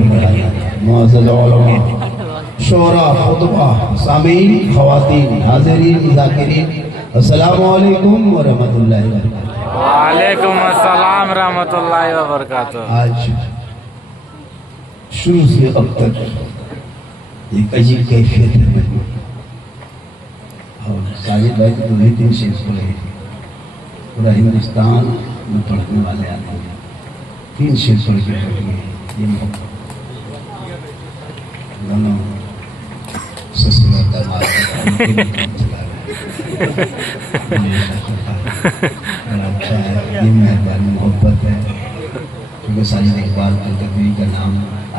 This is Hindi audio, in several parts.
मुअज़्ज़ज़ उलमा, शोरा, खुतबा, सामीन, ख़वातीन, हाज़िरीन, ज़ाकिरीन, अस्सलामु अलैकुम व रहमतुल्लाहि व बरकातुहू। वालेकुम अस्सलाम रहमतुल्लाहि व बरकातुहू। आज शुरू से अब तक एक अजीब कैफियत है मेरे को। और साजिद भाई तो 2-3 शेर पढ़े, पूरा हिंदुस्तान में पढ़ने वाले आते हैं, 3 शेर पढ़ के बैठे ये दोनों ससुर और दामाद चला रहे अच्छा है, ये मेहरबानी मोहब्बत है। क्योंकि साजिद इकबाल के कभी का नाम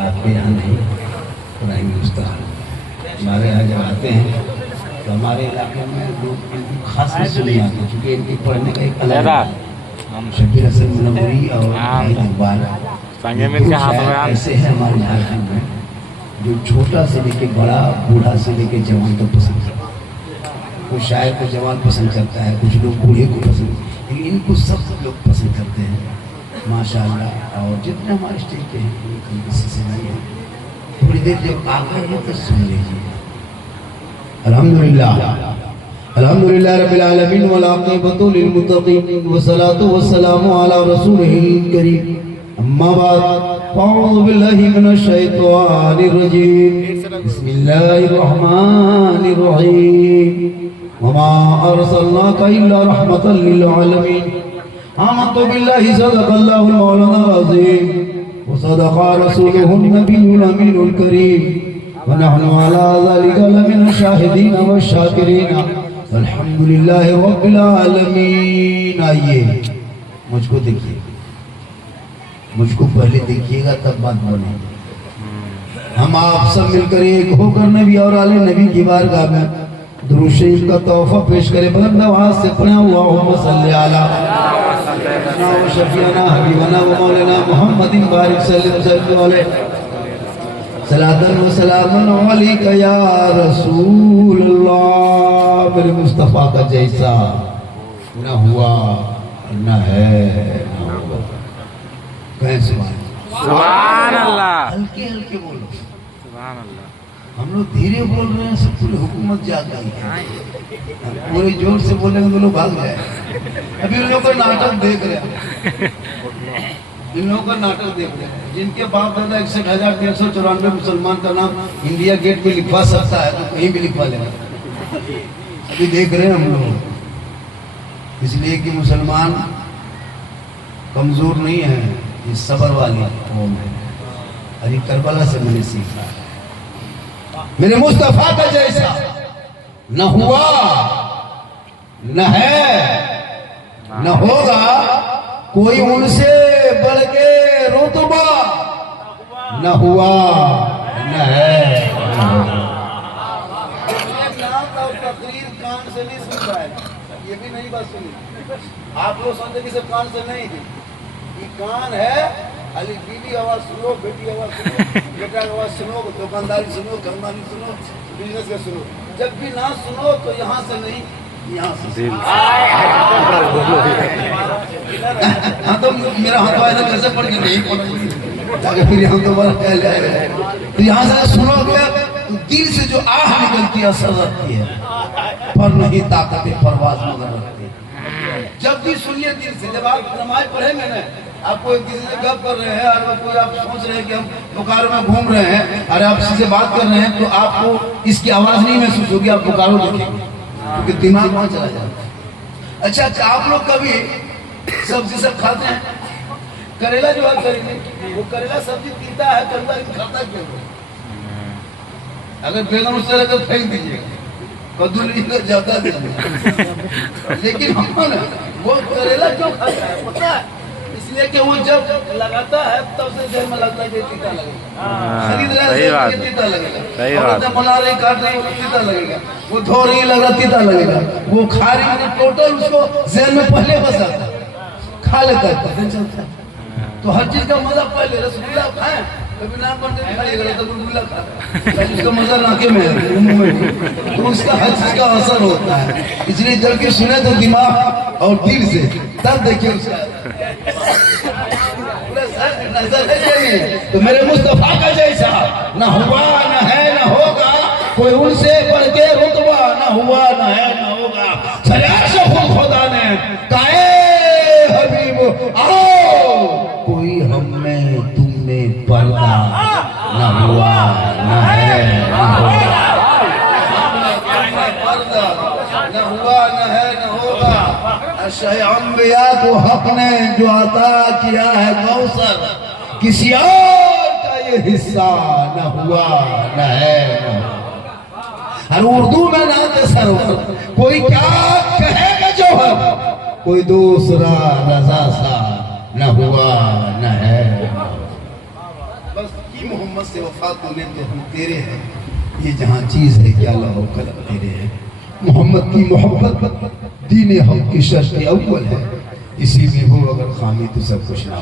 आपके यहाँ नहीं, पूरा हिंदुस्तान। हमारे यहाँ जब आते हैं तो हमारे इलाके में लोग इनकी खास सुनी आते हैं, क्योंकि इनके पढ़ने का एक अलग शबीर हसन मुनव्वरी और इकबाल ऐसे हैं हमारे झारखंड में जो छोटा से लेके बड़ा, बूढ़ा से लेके जवान तक पसंद करता है। कुछ शायर को जवान पसंद करता है, कुछ लोग बूढ़े को पसंद, लेकिन इनको सब लोग पसंद करते हैं माशाअल्लाह। और जितने हमारे स्टेज के हैं किसी से नहीं है, थोड़ी देर जब आ गए हैं तो सुन लीजिए। अल्हम्दुलिल्लाह अल्हम्दुलिल्लाह रब्बिल आलमीन वल आक़िबतु लिल मुत्तक़ीन वस्सलातु वस्सलामु अला रसूलिहिल करीम। अम्मा बाद अऊज़ु बिल्लाहि मिनश शैतानिर रजीम। बिस्मिल्लाहिर रहमानिर रहीम। वमा अरसलनाका इल्ला रहमतल लिल आलमीन। आमन्तु बिल्लाहि सदक़ल्लाहुल मौलानाल अज़ीम व सदक़ा रसूलुहुन नबियुल अमीनुल करीम व नहनु अला ज़ालिका लमिनश शाहिदीन व शाकिरीन अल्हम्दुलिल्लाहि रब्बिल आलमीन। आइए मुझको देखिए, मुझको पहले देखिएगा तब बात बनेगी। हम आप सब मिलकर एक होकर नबी और आले नबी की बारगाह में दुरूद शरीफ का तोहफा पेश करें। बुलंद आवाज से पढ़ें अल्लाहुम्मा सल्ली अला शफीना हबीबना व मौलाना मुहम्मदिन बारिक सल्लल्लाहु अलैहि सलातन व सलामुन अलैका या रसूलल्लाह। मेरे मुस्तफा का जैसा न हुआ न है न होगा। कहें सुभान अल्लाह। हल्के हल्के बोलो सुभान अल्लाह। हम लोग धीरे बोल रहे हैं, सब पूरी हुकूमत जाग गई है। पूरे जोर से बोलेंगे तो लोग भाग जाए। अभी उन लोगों का नाटक देख रहे हैं, इन लोगों का नाटक देख रहे हैं। जिनके बाप दादा 61,394 मुसलमान का नाम इंडिया गेट पे लिखवा सकता है तो कहीं भी लिखवा लेगा। अभी देख रहे हैं हम लोग, इसलिए कि मुसलमान कमजोर नहीं है, ये सबर वाली कौम है। अरे करबला से मैंने सीखा, मेरे मुस्तफा का जैसा न हुआ न है न होगा, कोई उनसे बढ़ के रुतबा न हुआ न है। तकरीर कान से नहीं सुन रहा है, ये भी नहीं बात सुनी। आप लोग समझे कि सिर्फ कान से नहीं थी, ये कान है। अली बीवी आवाज सुनो, बेटी आवाज सुनो, बेटा आवाज सुनो, दुकानदारी सुनो, घरवाली सुनो, बिजनेस का सुनो। जब भी ना सुनो तो यहाँ से नहीं, यहाँ से। हाँ तो मेरा हाथ वायदा कैसे पड़ गया, नहीं पड़ेगी ताकि फिर यहाँ दोबारा कह ले। तो यहाँ से सुनोगे तो दिल से जो आह निकलती है असर रखती है, पर नहीं ताकत परवाज मगर रखती है। जब भी सुनिए दिल से। जब आप नमाज पढ़ेंगे ना, आपको किसी से गप कर रहे हैं और कोई आप सोच रहे हैं कि हम बोकारो में घूम रहे हैं और आप किसी से बात कर रहे हैं, तो आपको इसकी आवाज नहीं महसूस होगी, आप बोकारो देखेंगे क्योंकि दिमाग वहां चला जाता है। अच्छा, आप लोग कभी सब्जी सब खाते हैं? करेला जो है करेले, वो करेला सब्जी पीता है, करेला खाता क्यों? अगर बैगन उस तरह तो फेंक दीजिएगा, कद्दू लीजिएगा ज्यादा दीजिएगा। लेकिन हम वो करेला क्यों खाता है पता है? इसलिए कि वो जब लगाता है तब से जेल में लगता है कि तीता लगेगा, खरीद रहा है तीता लगेगा, बना रही काट रही तीता लगेगा, वो धो रही लग रहा तीता लगेगा, वो खा रही टोटल उसको जेल में पहले बसाता खा लेता है, पता चलता है। तो हर चीज का मजा पहले। रसगुल्ला खाए कभी नाम पर खाइएगा तो रसगुल्ला खाता, उसका मजा नाके में है, तो उसका हर चीज का असर होता है। इसलिए जब कि सुने तो दिमाग और दिल से, तब देखिए उसका नजर है ये तो मेरे मुस्तफा का जैसा न हुआ न है न होगा, कोई उनसे बढ़ के रुतबा न हुआ न है न होगा। सलाह खुदा ने काए हबीब आओ, कोई हम में तुम में पर्दा न हुआ न है न होगा, पर्दा न हुआ न है न होगा। अंबिया को हक ने जो अता किया है कौसर, किसी और का ये हिस्सा न हुआ न है न होगा। और उर्दू में नाते सरवर कोई क्या कहेगा जो हम, कोई दूसरा रजा सा न हुआ न है न होगा। बस की मोहम्मद से वफा तूने तो हम तेरे हैं, ये जहां चीज है क्या लहो कलम तेरे है। मोहम्मद की मोहब्बत दीन हम की शर्त अव्वल है, इसी में हो अगर खामी तो सब कुछ ना हो।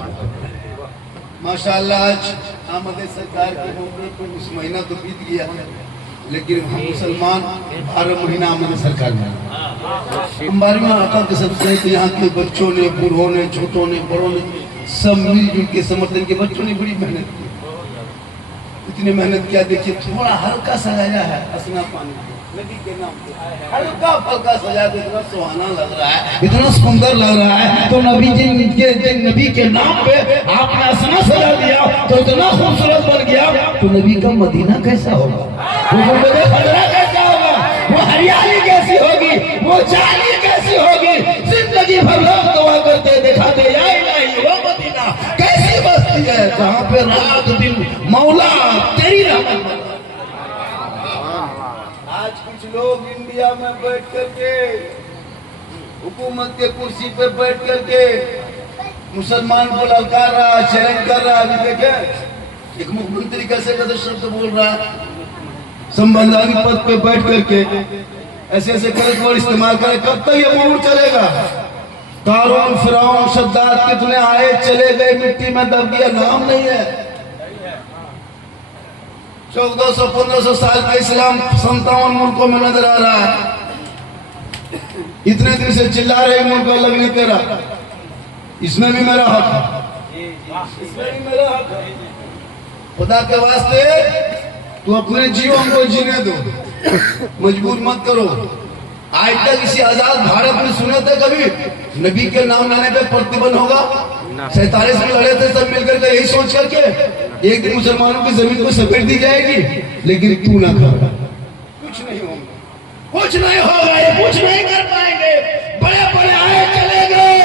माशाअल्लाह आज आमद सरकार के होने को उस महीना तो बीत गया, लेकिन हम मुसलमान 12 महीना आमद सरकार में हम 12 में आका के सबसे तो यहाँ के बच्चों ने, बूढ़ों ने, छोटों ने, बड़ों ने सब मिलजुल के समर्थन के। बच्चों ने बड़ी मेहनत की, इतनी मेहनत किया। देखिए थोड़ा हल्का सजाया है असना पानी नदी के नाम पे, हल्का फल्का सजा दे, इतना सुहाना लग रहा है, इतना सुंदर लग रहा है। तो नबी के नाम पे आपने असना सजा दिया तो इतना खूबसूरत बन गया। तो नबी का मदीना कैसा होगा, वो खजरा कैसा होगा, वो हरियाली कैसी होगी, वो जाली कैसी होगी। जिंदगी भर लोग दुआ करते दिखाते वो मदीना कैसी बस्ती है जहाँ पे रात दिन मौला तेरी रहमत। आज कुछ लोग इंडिया में बैठ करके हुकूमत के कुर्सी पे बैठ करके मुसलमान को ललकार रहा, चैलेंज कर रहा। अभी देखे एक मुख्यमंत्री कैसे कैसे शब्द बोल रहा है, संवैधानिक पद पे बैठ करके ऐसे ऐसे गलत वर्ड इस्तेमाल करे। कब तक ये मुल्क चलेगा? कारून, फिरौन, शद्दाद कितने आए चले गए, मिट्टी में दब गया, नाम नहीं है। 1400-1500 साल का इस्लाम 57 मुल्कों में नजर आ रहा है। इतने दिन से चिल्ला रहे मुल्क अलग नहीं तेरा, इसमें भी मेरा हक है, इसमें भी मेरा हक है। खुदा के वास्ते तू अपने जीवन को जीने दो, मजबूर मत करो। आज तक इसी आजाद भारत में सुने थे कभी नबी के नाम लेने पे प्रतिबंध होगा? 47 में लड़े थे सब मिलकर के यही सोच करके एक दिन मुसलमानों की जमीन को समेट दी जाएगी, लेकिन तू ना कर, कुछ नहीं होगा, कुछ नहीं होगा, ये कुछ नहीं कर पाएंगे। बड़े बड़े आए चले गए।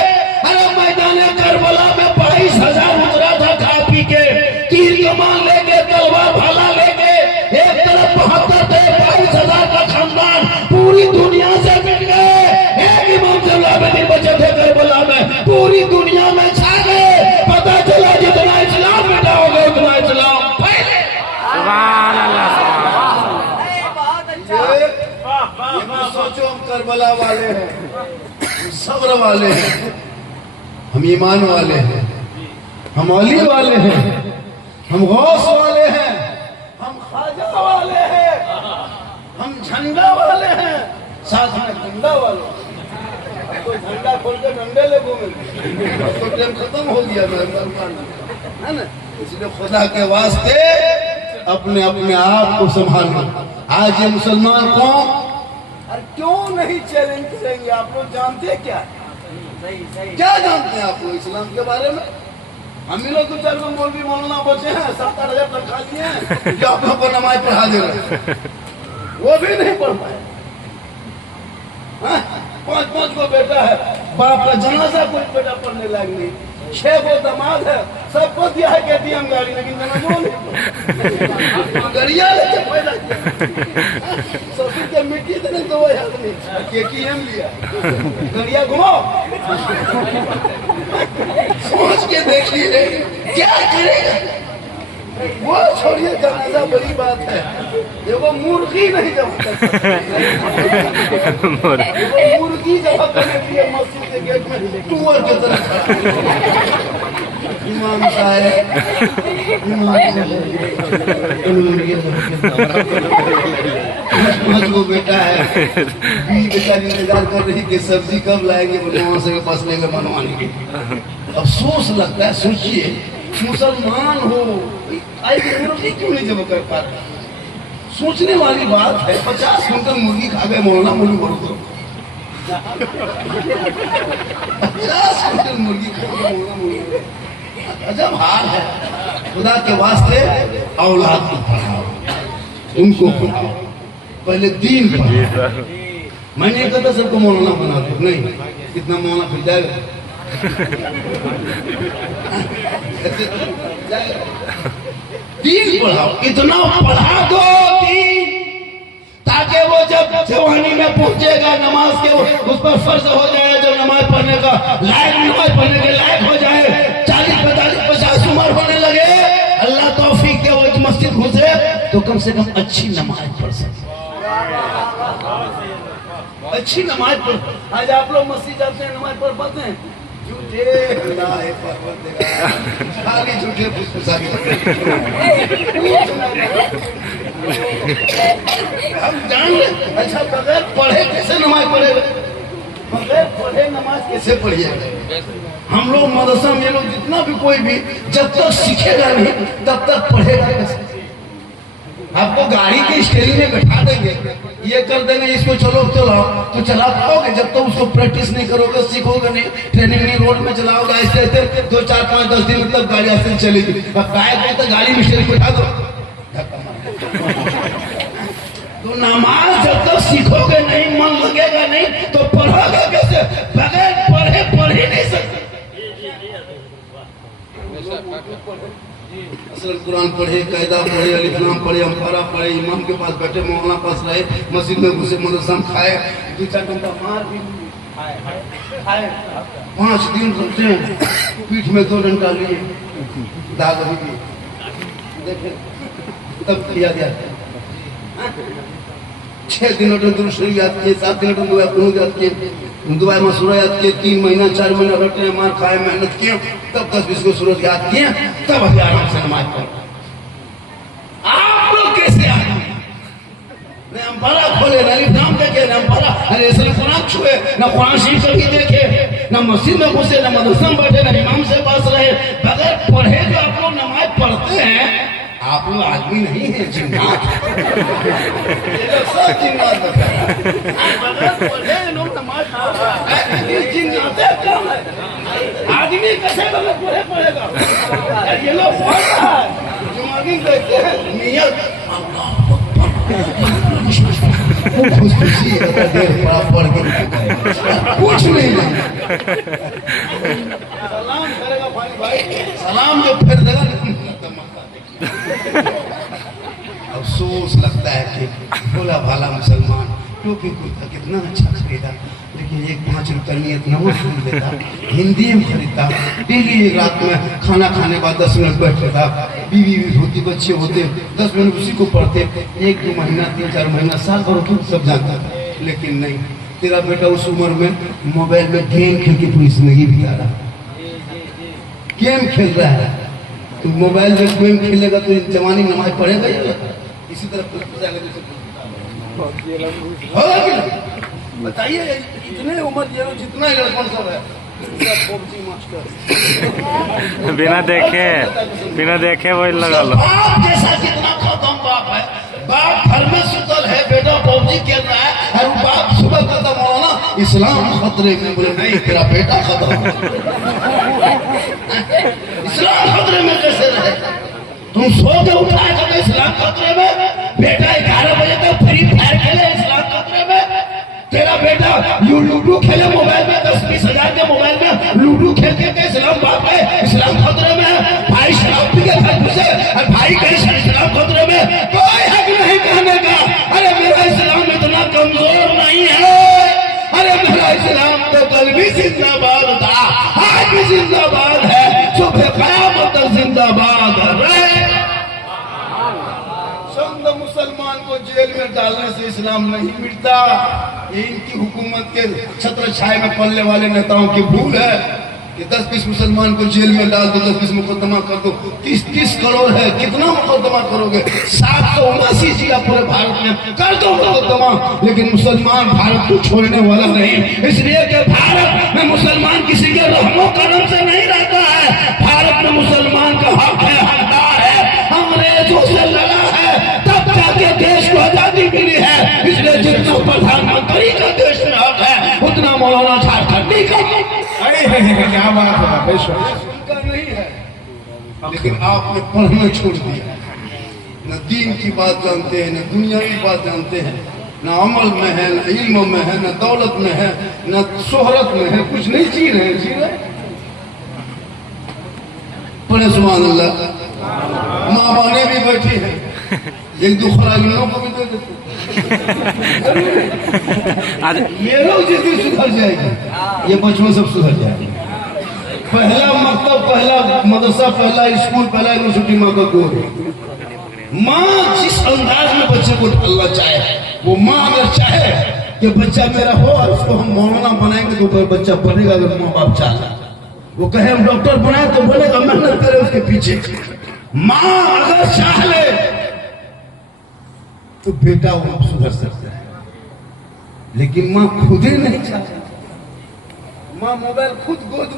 अरे मैदान करबला में 22,000 उतरा था खा पी के, तीर कमान लेके, तलवार भाला लेके, एक तरफ 72 थे, 22,000 का खानदान पूरी दुनिया से मिट गए। एक इमाम जलालुद्दीन बचे थे करबला में, पूरी दुनिया में छा गए। पता चला जितना इस्लाम मिटा होगा उतना इस्लाम पहले। सुभान अल्लाह। ये सोचो हम करबला वाले हैं, हम सब्र वाले हैं, हम ईमान वाले हैं, हम अली वाले हैं, हम गौस वाले हैं, हम ख्वाजा वाले हैं, हम झंडा वाले हैं, साथ में झंडा वाले। कोई झंडा खोल के डंडे ले घूमे तो टाइम खत्म हो गया है ना। इसलिए खुदा के वास्ते अपने अपने आप को संभालना। आज ये मुसलमान कौन और क्यों नहीं चैलेंज करेंगे? आप लोग जानते हैं क्या क्या जानते हैं आप लोग इस्लाम के बारे में? हम ही लोग 2-4 लोग मौलवी मौलाना बचे हैं, 7-8 हजार तनख्वाह लिए हैं जो आप लोग को नमाज पढ़ा दे रहे हैं, वो भी नहीं पढ़ पाए। 5-5 को बेटा है, बाप का जनाजा कोई बेटा पढ़ने लायक नहीं, 6 को दामाद है, सबको दिया है KTM गाड़ी, लेकिन जनाजा नहीं गड़िया लेके पैदा किया। ससुर के मिट्टी देने तो वही आदमी KTM लिया, गड़िया घुमाओ। सोच के देखिए क्या करेगा वो। छोड़िए जनाजा बड़ी बात है, ये वो मुर्गी नहीं जमा, मुर्गी जमा करने के लिए मस्जिद के गेट में टूअर की तरह खड़ा। इमाम साहब को बेटा है, बीवी बेचारी इंतजार कर रही कि सब्जी कब लाएंगे, वहां से बसने में मनवाने के। अफसोस लगता है, सोचिए मुसलमान हो, आई क्यों नहीं जमा कर पा रहे? सोचने वाली बात है। 50 क्विंटल मुर्गी खा गए मौलाना मुर्गी बोल दो। 50 क्विंटल मुर्गी खा गए मौलाना मुर्गी। अजब हाल है। खुदा के वास्ते औलाद को पढ़ाओ, उनको पढ़ाओ, पहले दीन पढ़ाओ। मैंने नहीं कहता सबको मौलाना बना दो, नहीं, कितना मौलाना फिर जाएगा। दीन पढ़ाओ, इतना पढ़ा दो दीन, ताकि वो जब जवानी में पहुंचेगा नमाज के उस पर फर्ज हो जाए, जो नमाज पढ़ने का लायक, नमाज पढ़ने के लायक हो जाए, 40, 45, 50 उम्र होने लगे, अल्लाह तौफीक दे, वो मस्जिद घुसे तो कम से कम अच्छी नमाज पढ़ सके। अच्छी नमाज पढ़। आज आप लोग मस्जिद जाते हैं, नमाज पढ़ पाते हैं? झूठे खाली झूठे फुसफुसारी। हम जान ले, अच्छा बगैर पढ़े कैसे नमाज पढ़ेगा? बगैर पढ़े नमाज कैसे पढ़िएगा? हम लोग मदरसा में लोग जितना भी कोई भी जब तक सीखेगा नहीं तब तक पढ़ेगा कैसे? आपको गाड़ी के स्टीयरिंग में बैठा देंगे, ये कर देंगे, इसको चलो चलाओ, तो चला पाओगे जब तक उसको प्रैक्टिस नहीं करोगे, सीखोगे नहीं, ट्रेनिंग नहीं, रोड में चलाओगे, ऐसे ऐसे 2, 4, 5, 10 दिन तक गाड़ी ऐसे चलेगी। अब बाइक तो गाड़ी में स्टीयरिंग बैठा दो, तो नमाज जब तक सीखोगे नहीं, मन लगेगा नहीं, तो पढ़ोगे कैसे? बगैर पढ़े पढ़ ही नहीं सकते। असल कुरान पढ़े, कायदा पढ़े, अलिफ्लाम पढ़े, अम्फारा पढ़े, इमाम के पास बैठे, मौलाना पास रहे, मस्जिद में घुसे, मदरसा में खाए, 2-4 घंटा मार भी खाए, 5 दिन रखते हैं, पीठ में 2 डंडा लिए, दाग भी देखे, तब किया गया। 6 दिन दुरुद याद किए, 7 दिन दुआ याद किए, दुआ मसूरा याद किए, 3 महीना 4 महीना बैठे, मार खाए, मेहनत किए, तब 10-20 को सूरज याद किए, तब अभी आराम से नमाज पढ़ो। आप लोग कैसे आए? न अम्फारा खोले, न अलिफ्लाम देखे, न अम्फारा कुरान छुए, न कुरान शरीफ कभी देखे, न मस्जिद में घुसे, न मदरसा में बैठे, न इमाम से पास रहे, बगैर पढ़े जो आप लोग नमाज पढ़ते हैं, आप लोग आदमी नहीं है, जिन्नात। सब जिन्नात बगैर पढ़े लोग नमाज जिन्नात है। आदमी कैसे बगैर पढ़े पढ़ेगा? ये लोग जुमानी देखते हैं, नियत खुशी पढ़ के कुछ नहीं, सलाम करेगा भाई, सलाम जो फिर देगा। अफसोस लगता है कि भोला भाला मुसलमान टोपी कुर्ता कितना अच्छा खरीदा, लेकिन 1-5 रुपया नियत नमक खरीद देता, हिंदी में खरीदता, डेली एक रात में खाना खाने के बाद 10 मिनट बैठ लेता, बीवी भी होती, बच्चे होते, 10 मिनट उसी को पढ़ते, 1-2 महीना, 3-4 महीना, साल भर क्यों सब जानता था। लेकिन नहीं, तेरा बेटा उस उम्र में मोबाइल में गेम खेल के पूरी जिंदगी बिता रहा, गेम खेल रहा है। तो मोबाइल में गेम खेलेगा तो जवानी नमाज पढ़ेगा ही। इसी तरह बताइए, इतने उम्र जितना लड़कन सब है, बिना देखे वही लगा लो। बाप जैसा कितना खत्म बाप है, बाप घर में सुतल है, बेटा पबजी खेल रहा है, और बाप सुबह खत्म हो ना, इस्लाम खतरे में। बोले नहीं, तेरा बेटा खत्म, इस्लाम खतरे में कैसे रहे? तुम सो के उठाए तो इस्लाम खतरे में, बेटा 11 बजे तक फ्री फायर खेले, इस्लाम खतरे में। तेरा बेटा लूडो खेले मोबाइल में, 10-20 हजार के मोबाइल में लूडो खेल के इस्लाम बाप है, इस्लाम खतरे में। भाई शराब पी के घर घुसे और भाई कहे इस्लाम खतरे में, कोई हक नहीं कहने का। अरे मेरा इस्लाम इतना कमजोर नहीं है, अरे मेरा इस्लाम तो कल भी जिंदाबाद था, आज भी जिंदाबाद है, सुबह क़यामत तक जिंदाबाद रहे। मुसलमान को जेल में डालने से इस्लाम नहीं मिटता, ये इनकी हुकूमत के छत्र छाए में पलने वाले नेताओं की भूल है कि 10-20 मुसलमान को जेल में डाल दो, 10-20 मुकदमा कर दो। 30 करोड़ है, कितना मुकदमा करोगे? 779 जिला पूरे भारत में कर दो मुकदमा, लेकिन मुसलमान भारत को छोड़ने वाला नहीं, इसलिए कि भारत में मुसलमान किसी के रहमो करम से नहीं रहता है। भारत में मुसलमान का को हक है, हकदार है, अंग्रेजों से लड़ा है, तब जाके देश को आजादी मिली है। इसलिए जितना प्रधानमंत्री का देश में हक है उतना मौलाना झारखंडी का क्या बात है, उनका नहीं है। लेकिन आपने पढ़ना छोड़ दिया, न दीन की बात जानते हैं, न दुनियावी बात जानते हैं, न अमल में है, न इल्म में है, न दौलत में है, न शोहरत में है, कुछ नहीं जी रहे हैं। पढ़े सुभान अल्लाह। माँ बहने भी बैठी है, एक दो खराबियों को भी दे देते, ये लोग जितनी सुधर जाएगी ये बचपन सब सुधर जाएगी। पहला मकतब, पहला मदरसा, पहला स्कूल, पहला यूनिवर्सिटी माँ का गोद। माँ जिस अंदाज में बच्चे को ढालना चाहे, वो माँ अगर चाहे कि बच्चा मेरा हो और उसको हम मौलाना बनाएंगे तो बच्चा बनेगा। अगर माँ बाप चाहे, वो कहे हम डॉक्टर बनाए तो बनेगा, मेहनत करे उसके पीछे। माँ अगर चाह ले तो बेटा वो सुधर सकता है, लेकिन माँ खुद ही नहीं चाहती। माँ मोबाइल खुद गोद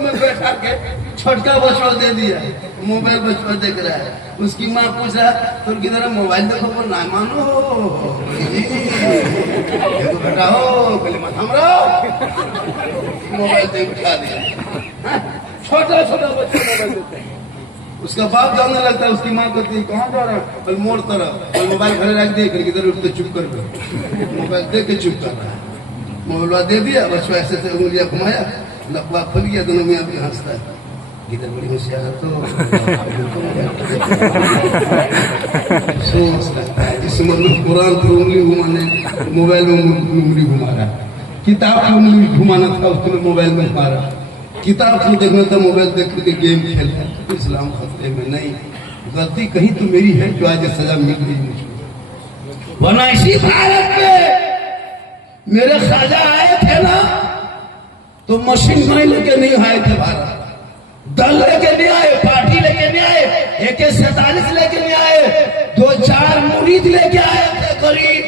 में बैठा के छोटका बचवा दे दिया, मोबाइल बचवा देख रहा है। उसकी माँ पूछा तो किधर मोबाइल देखो, पर ना मानो बेटा हो पहले मत हमरा मोबाइल दे उठा दिया। छोटा छोटा बच्चा मोबाइल देते हैं, उसका बाप जानने लगता है। उसकी माँ कहती है कहाँ जा रहा है, कल मोड़ तरफ, कल मोबाइल घर रख दे, किधर उठते चुप कर, मोबाइल दे के चुप कर रहा है। मोबाइल दे दिया, बच्चा ऐसे से उंगलियां घुमाया, लकवा खुल गया, दोनों में अभी हंसता है। किधर बड़ी होशियार तो सोच लगता है जिस मतलब कुरान पर उंगली घुमाने, मोबाइल में उंगली घुमा रहा है। किताब की उंगली घुमाना था, उसने मोबाइल में घुमा रहा। किताब को देखना था, मोबाइल देख के गेम खेल रहा है। तो इस्लाम खतरे में नहीं, गलती कहीं तो मेरी है जो आज सजा मिल रही मुझको। वरना इसी भारत में मेरे ख्वाजा आए थे ना, तो मशीन गन लेके नहीं आए थे भारत, दल लेके नहीं आए, पार्टी लेके नहीं आए, AK-47 लेके नहीं आए, 2-4 मुरीद लेके आए थे। गरीब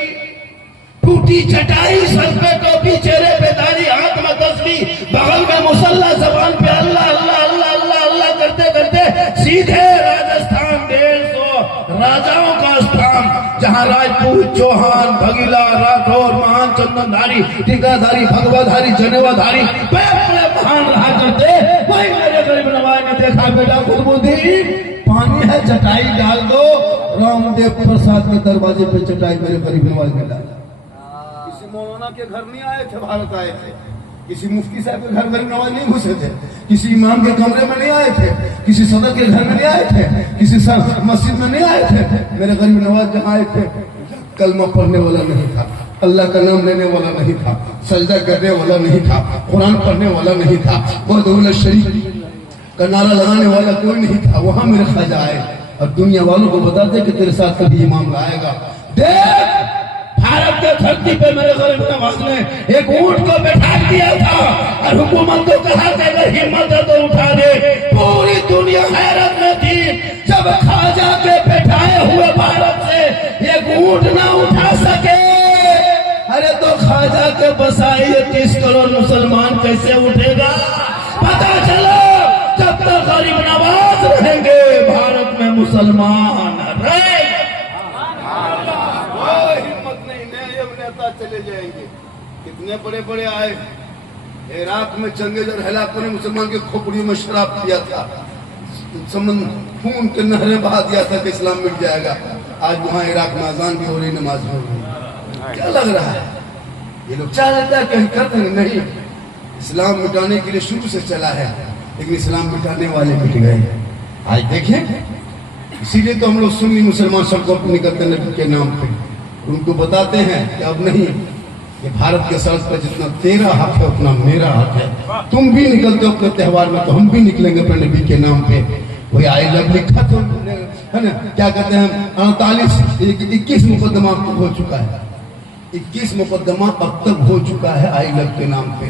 टूटी चटाई, सर पे टोपी, चेहरे पे दाढ़ी, हाथ में तस्बीह, बगल में मुसल्ला, जबान पे अल्लाह अल्लाह अल्लाह अल्लाह अल्लाह करते करते सीधे राजस्थान 150 राजाओं का स्थान, जहां राजपूत, चौहान, भगीला, राठौर, महान, चंदनधारी, टीकाधारी, भगवाधारी, जनेवाधारी बड़े महान रहा करते। वही मेरे गरीब नवाज ने देखा, बेटा खुद बुद्धि पानी है, चटाई डाल दो। रामदेव प्रसाद के दरवाजे पे चटाई मेरे गरीब नवाज ने डाला। किसी मौलाना के घर नहीं आए थे, भारत आए थे। किसी मुफ्ती साहब के घर गरीब नवाज नहीं घुसे थे, किसी इमाम के कमरे में नहीं आए थे, किसी सदर के घर में नहीं आए थे, किसी मस्जिद में नहीं आए थे। मेरे गरीब नवाज जहाँ आए थे, कलमा पढ़ने वाला नहीं था, अल्लाह का नाम लेने वाला नहीं था, सजदा करने वाला नहीं था, कुरान पढ़ने वाला नहीं था, बहुत शरीफ का नारा लगाने वाला कोई नहीं था। वहां मेरे ख्वाजा आए और दुनिया वालों को बताते कि तेरे साथ कभी इमाम आएगा। देख, भारत के धरती पे मेरे गरीब नवाज ने एक ऊंट को बैठा दिया था और हुकूमत को कहा कि अगर हिम्मत है तो उठा दे। पूरी दुनिया हैरत में थी जब ख्वाजा के बैठाए हुए भारत से एक ऊंट ना उठा सके। अरे तो ख्वाजा के बसाए 30 करोड़ मुसलमान कैसे उठेगा? पता चलो जब तक गरीब नवाज रहेंगे भारत में मुसलमान रहेंगे। चले जाएंगे। कितने बड़े बड़े आए, इराक में चंगेज और हेलाकों ने मुसलमान के खोपड़ियों में शराब पिया था, खून के नहरें बहा दिया था कि इस्लाम मिट जाएगा। आज वहां इराक में अजान भी हो रही, नमाज भी हो रही। क्या लग रहा है? ये लोग चाह लेता है कहीं कर देंगे, नहीं। इस्लाम मिटाने के लिए शुरू से चला है, लेकिन इस्लाम मिटाने वाले मिट गए। आज देखें, इसीलिए तो हम लोग सुन्नी मुसलमान सबको निकलते नबी के नाम पे, उनको बताते हैं कि अब नहीं, ये भारत के सड़क पर जितना तेरा हक है उतना मेरा हक है। तुम भी निकलते हो अपने त्योहार में, तो हम भी निकलेंगे अपने नबी के नाम पे। वही आई लव लिखा तो है ना, क्या कहते हैं, 21 मुकदमा हो चुका है, 21 मुकदमा अब तक हो चुका है आई लव के नाम पे।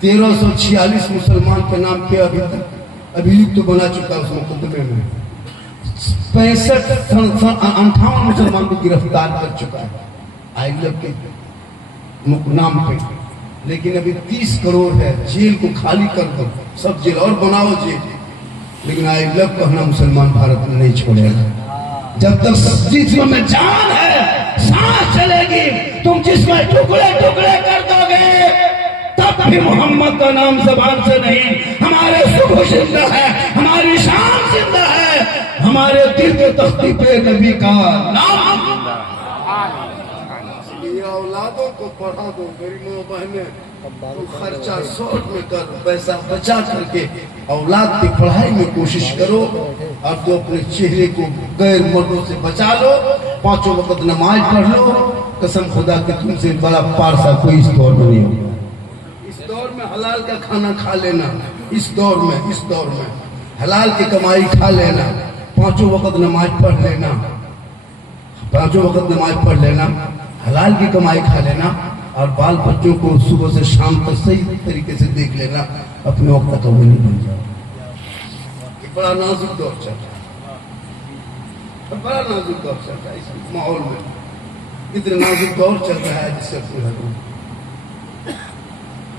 1346 मुसलमान के नाम पे अभी तक अभियुक्त बना चुका है उस मुकदमे में। 58 मुसलमान को गिरफ्तार कर चुका है आई लव के नाम पे। लेकिन अभी 30 करोड़ है, जेल को खाली कर दो, सब जेल और बनाओ जेल। लेकिन आई लव कहना मुसलमान भारत में नहीं छोड़ेगा। जब तक जिस्म में जान है, सांस चलेगी, तुम जिसमें टुकड़े टुकड़े कर दोगे, तब भी मोहम्मद का नाम जबान से नहीं। हमारे सुबह जिंदा है, हमारी शान जिंदा है, हमारे दिल के तख्ती पे नबी का नाम। औलादों को पढ़ा दो गरीबों बहने, तो खर्चा शॉर्ट में कर, पैसा बचा करके औलाद की पढ़ाई में कोशिश करो, और तो अपने चेहरे को गैर मर्दों से बचा लो, 5 वक्त नमाज पढ़ लो। कसम खुदा के तुमसे बड़ा पारसा कोई इस दौर में नहीं होगा। इस दौर में हलाल का खाना खा लेना, इस दौर में हलाल की कमाई खा लेना, 5 वक्त नमाज पढ़ लेना, 5 वक्त नमाज पढ़ लेना, हलाल की कमाई खा लेना, और बाल बच्चों को सुबह से शाम तक सही तरीके से देख लेना, अपने वक्त का वली बन जाओ। एक बड़ा नाजुक दौर चल रहा है, बड़ा नाजुक दौर चल रहा है। इस माहौल में इतना नाजुक दौर चल रहा है जिससे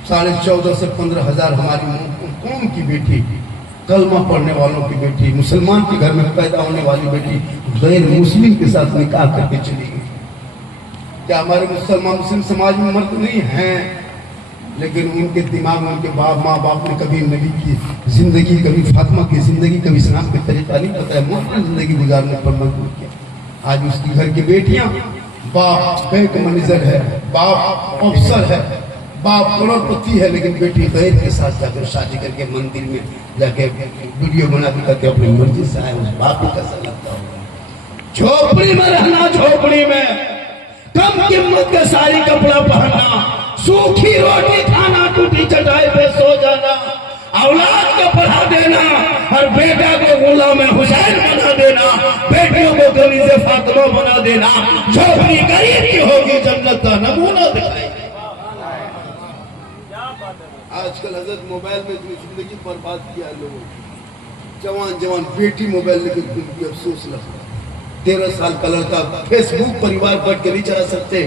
14,500 से 15,000 हमारी कौम की बेटी, कलमा पढ़ने वालों की बेटी, मुसलमान के घर में पैदा होने वाली बेटी गैर मुस्लिम के साथ निकाह करके चली गई। क्या हमारे मुस्लिम समाज में मर्द नहीं हैं, लेकिन उनके दिमाग में उनके माँ बाप ने कभी नबी की जिंदगी, कभी फातिमा की जिंदगी, कभी इस्लाम के तरीका नहीं पता है, मुस्लिम जिंदगी गुजारने पर मजबूर किया। आज उसकी घर की बेटियां, बाप बैंक मैनेजर है, बाप अफसर है, बाप करोड़पति है, लेकिन बेटी गैर के साथ जाकर शादी करके मंदिर में जाके वीडियो बना के करके अपनी मर्जी से आए। उस बाप को कैसा लगता होगा? झोपड़ी में रहना, झोपड़ी में कम कीमत के साड़ी कपड़ा पहनना, सूखी रोटी खाना, टूटी चटाई पे सो जाना, औलाद को पढ़ा देना और बेटा को गुलाम हुसैन बना देना, बेटियों को कनीज़े फातिमा बना देना, झोपड़ी गरीब की होगी, जन्नत का नमूना दिखाएगी। आजकल हजरत मोबाइल में इतनी जिंदगी बर्बाद किया लोगों ने। जवान बेटी मोबाइल लेके घूम के अफसोस लगता है। 13 साल का लड़का फेसबुक परिवार बैठ के नहीं चला सकते,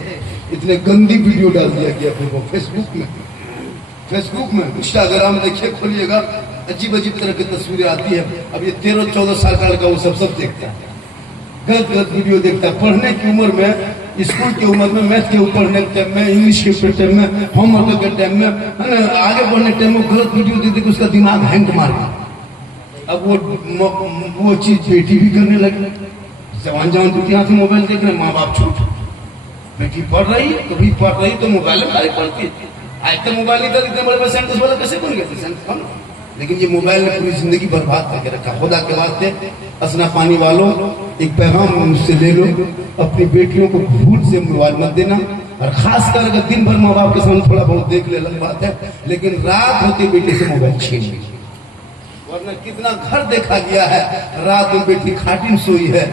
इतने गंदी वीडियो डाल दिया गया फिर वो फेसबुक में इंस्टाग्राम देखिए, खोलिएगा, अजीब तरह की तस्वीरें आती है। अब ये 13-14 साल का लड़का वो सब देखता है, गलत वीडियो देखता है। पढ़ने की उम्र में, स्कूल की उम्र में, मैथ के पढ़ने के टाइम में, इंग्लिश के टाइम में, होमवर्क के टाइम में, आगे बढ़ने टाइम में गलत वीडियो देख के उसका दिमाग हैंग मार गया। अब वो चीज बेटी भी करने लगी। जवान बेटियां से मोबाइल देख रहे, माँ बाप छूट, बेटी पढ़ रही है, कभी पढ़ रही तो मोबाइल में खाली पढ़ती है। आज तक मोबाइल नहीं था, इतने बड़े सेंटेंस वाला कैसे बन गए? लेकिन ये मोबाइल ने पूरी जिंदगी बर्बाद करके रखा। खुदा के वास्ते असना पानी वालों, एक पैगाम मुझसे ले लो, अपनी बेटियों को भूल से मोबाइल मत देना, और खासकर अगर दिन भर माँ बाप के सामने थोड़ा बहुत देख ले अलग बात है, लेकिन रात होते बेटे से मोबाइल छीन ली। वरना कितना घर देखा गया है, रात में बेटी खाटी में सोई है,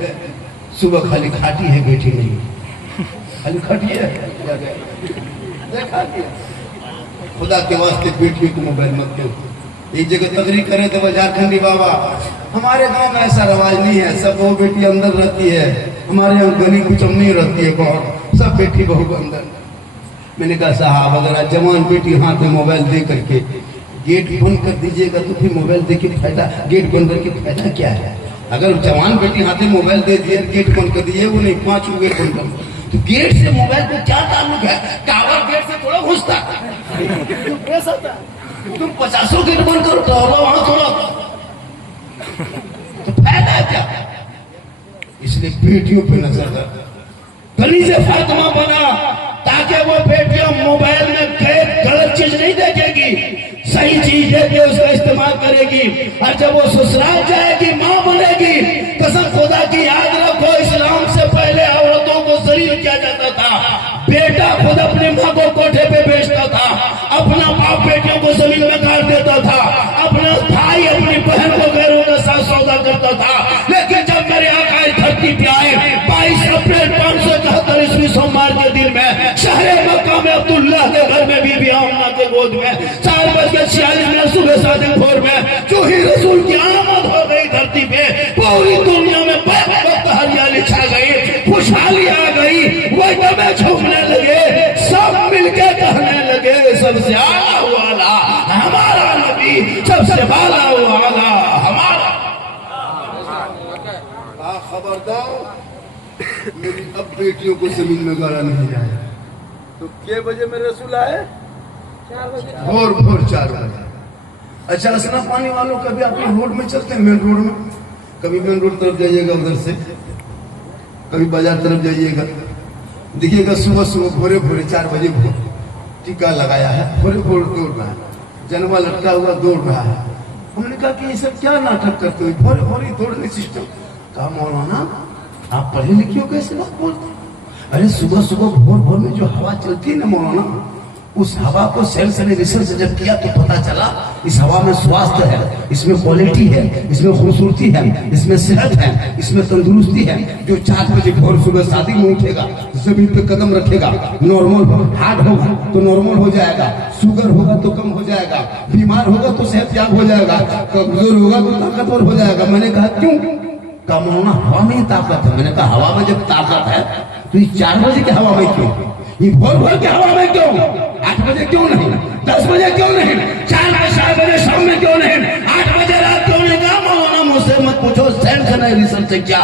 सुबह खाली खाटी है, बेटी नहीं, खाली खटी है। देखा गया। खुदा के वास्ते बेटियों को मोबाइल मत दो। एक जगह तकरीर करे तो झारखंडी बाबा, हमारे गांव में ऐसा रवाज नहीं है, सब वो बेटी अंदर रहती है, हमारे यहाँ गली कुछ नहीं रहती है, बहुत सब बेटी बहू अंदर। मैंने कहा साहब, अगर आज जवान बेटी हाथ में मोबाइल दे करके गेट बंद कर दीजिएगा तो फिर मोबाइल दे के फायदा, गेट बंद करके फायदा क्या है? अगर जवान बेटी हाथ में मोबाइल दे दिए, गेट बंद कर दीजिए, वो नहीं 5 गेट बंद कर, तो गेट से मोबाइल को क्या ताल्लुक है? टावर गेट से थोड़ा घुसता तुम 50 गेट बंद करो तो वहां थोड़ा, तो फायदा क्या? इसलिए बेटियों पे नजर रख, कनीज़े फातिमा बना, ताकि वो बेटियां मोबाइल में गलत चीज नहीं देखेगी, सही चीज देके उसका इस्तेमाल करेगी। और जब वो ससुराल जाएगी, माँ बनेगी, कसम खुदा की याद रखो, इस्लाम से पहले औरतों को जलील किया जाता था। बेटा खुद अपनी माँ को कोठे पे बेचता था, अपना बाप बेटियों को जमीन में काट देता था, अपना भाई अपनी बहन को गैरों के साथ सौदा करता था। लेकिन जब मेरे आका इस धरती पे आए, 22 अप्रैल 574 ईस्वी सोमवार के दिन में शहर मक्का में अब्दुल्लाह के घर में बीबी आमना के गोद में 4:46 मिनट सुबह सादिक भोर में जो ही रसूल की आमद हो गई धरती पे, पूरी दुनिया में वक्त हरियाली छा गई, खुशहाली आ गई, वो दमे झूमने लगे, सब मिलके कहने लगे, सबसे आला वाला हमारा नबी, सबसे वाला वाला हमारा खबरदार मेरी अब बेटियों को जमीन में गाड़ा नहीं जाए। तो के बजे मेरे रसूल आए? 4 बजे, भोर 4 बजे। अच्छा, असना पानी वालों कभी आप रोड में चलते हैं, मेन रोड में, कभी मेन रोड तरफ जाइएगा उधर से, कभी बाजार तरफ जाइएगा, देखिएगा सुबह सुबह भोरे 4 बजे टीका लगाया है, भोरे दौड़ रहा है, जनवा लटका हुआ दौड़ रहा है। हमने कहा कि ये सब क्या नाटक करते हो, भोरे दौड़ने सिस्टम। कहा मौलाना आप पढ़े लिखे हो, कैसे बात बोलते? अरे सुबह सुबह भोर में जो हवा चलती है ना मौलाना, उस हवा को साइंस ने रिसर्च जब किया तो पता चला इस हवा में स्वास्थ्य है, इसमें क्वालिटी है, इसमें खूबसूरती है, इसमें सेहत है, इसमें तंदुरुस्ती है। जो 4 बजे भोर सुबह शादी में उठेगा, जमीन पे कदम रखेगा, नॉर्मल हार्ट होगा तो नॉर्मल हो जाएगा, शुगर होगा तो कम हो जाएगा, बीमार होगा तो सेहतयाब हो जाएगा, कमजोर होगा तो ताकतवर हो जाएगा। मैंने कहा क्यों? कहा मौलाना हवा में ही ताकत है। मैंने कहा हवा में जब ताकत है तो ये 4 बजे की हवा में क्यों, ये भोर के हवा में क्यों, 8 बजे क्यों नहीं, 10 बजे क्यों नहीं, 4 बजे शाम में क्यों नहीं, 8 बजे रात क्यों नहीं? कहा मौलाना मुझसे मत पूछो, साइंस ने रिसर्च किया।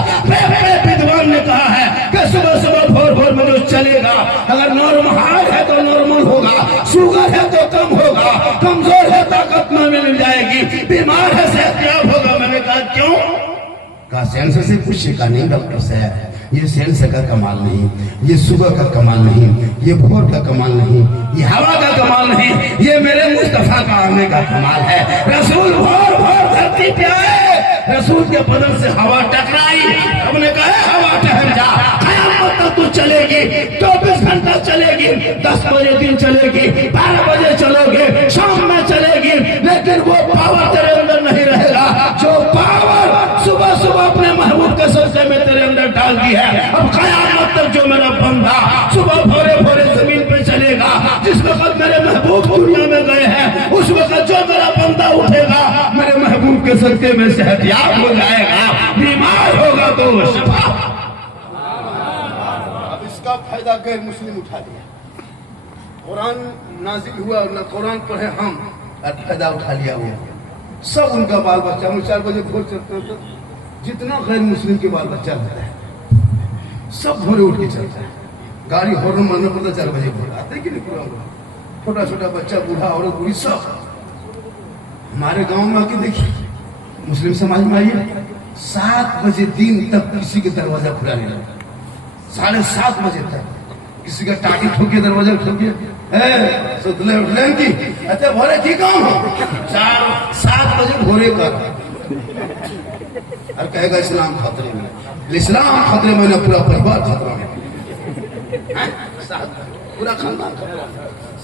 विद्वान ने कहा है कि सुबह भोर में जो चलेगा, अगर नॉर्मल हार्ट है तो नॉर्मल होगा, शुगर है तो कम होगा, कमजोर है ताकत में मिल जाएगी, बीमार है सेहतयाब होगा। मैंने कहा क्यों? कहा साइंस से पूछे। का नहीं डॉक्टर साहब, ये साइंस का कमाल नहीं, ये सुबह का कमाल नहीं, ये भोर का कमाल नहीं, ये हवा का कमाल नहीं, ये मेरे मुस्तफा का आने का कमाल है। रसूल भोर धरती पे आए, रसूल के बदन से हवा टकराई, हमने कहा हवा ठहर जा, कयामत तक तू चलेगी, 24 घंटा चलेगी, 10 बजे दिन चलेगी, 12 बजे चलोगे, शाम में चलेगी, लेकिन वो पावर तेरे अंदर नहीं रहेगा जो पावर सुबह अपने महबूब के सजदे में तेरे अंदर डाल दी है। अब कयामत तक जो मेरा बंदा सुबह भोरे जमीन पे चलेगा, जिस वक्त मेरे महबूब दुनिया में गए हैं, उस वक्त जो मेरा बंदा उठेगा मेरे महबूब के सजदे में सेहतयाब हो जाएगा, बीमार होगा तो शिफा। अब इसका फायदा गैर मुस्लिम उठा लिया, कुरान नाजिल हुआ न कुरान पढ़े हम, फायदा उठा लिया वो सब। उनका बाल बच्चा 4 बजे भोर चलते हैं, जितना गैर मुस्लिम के बाल बच्चा रहता है सब भोरे उठ के चलता है। गाड़ी हॉर्न मारना पड़ता 4 बजे भोर आते कि नहीं, पूरा छोटा बच्चा, बूढ़ा औरत बूढ़ी सब। हमारे गांव में आके देखिए, मुस्लिम समाज में आइए, 7 बजे दिन तक किसी के दरवाजा खुला नहीं रहता, 7:30 बजे तक किसी का टाटी ठोके, दरवाजा ठोके, सुतले उठले की अच्छा भोरे की काम हो, 7 बजे भोरे कर और कहेगा इस्लाम खतरे में, इस्लाम खतरे में, पूरा परिवार खतरा में, पूरा खानदान खतरा।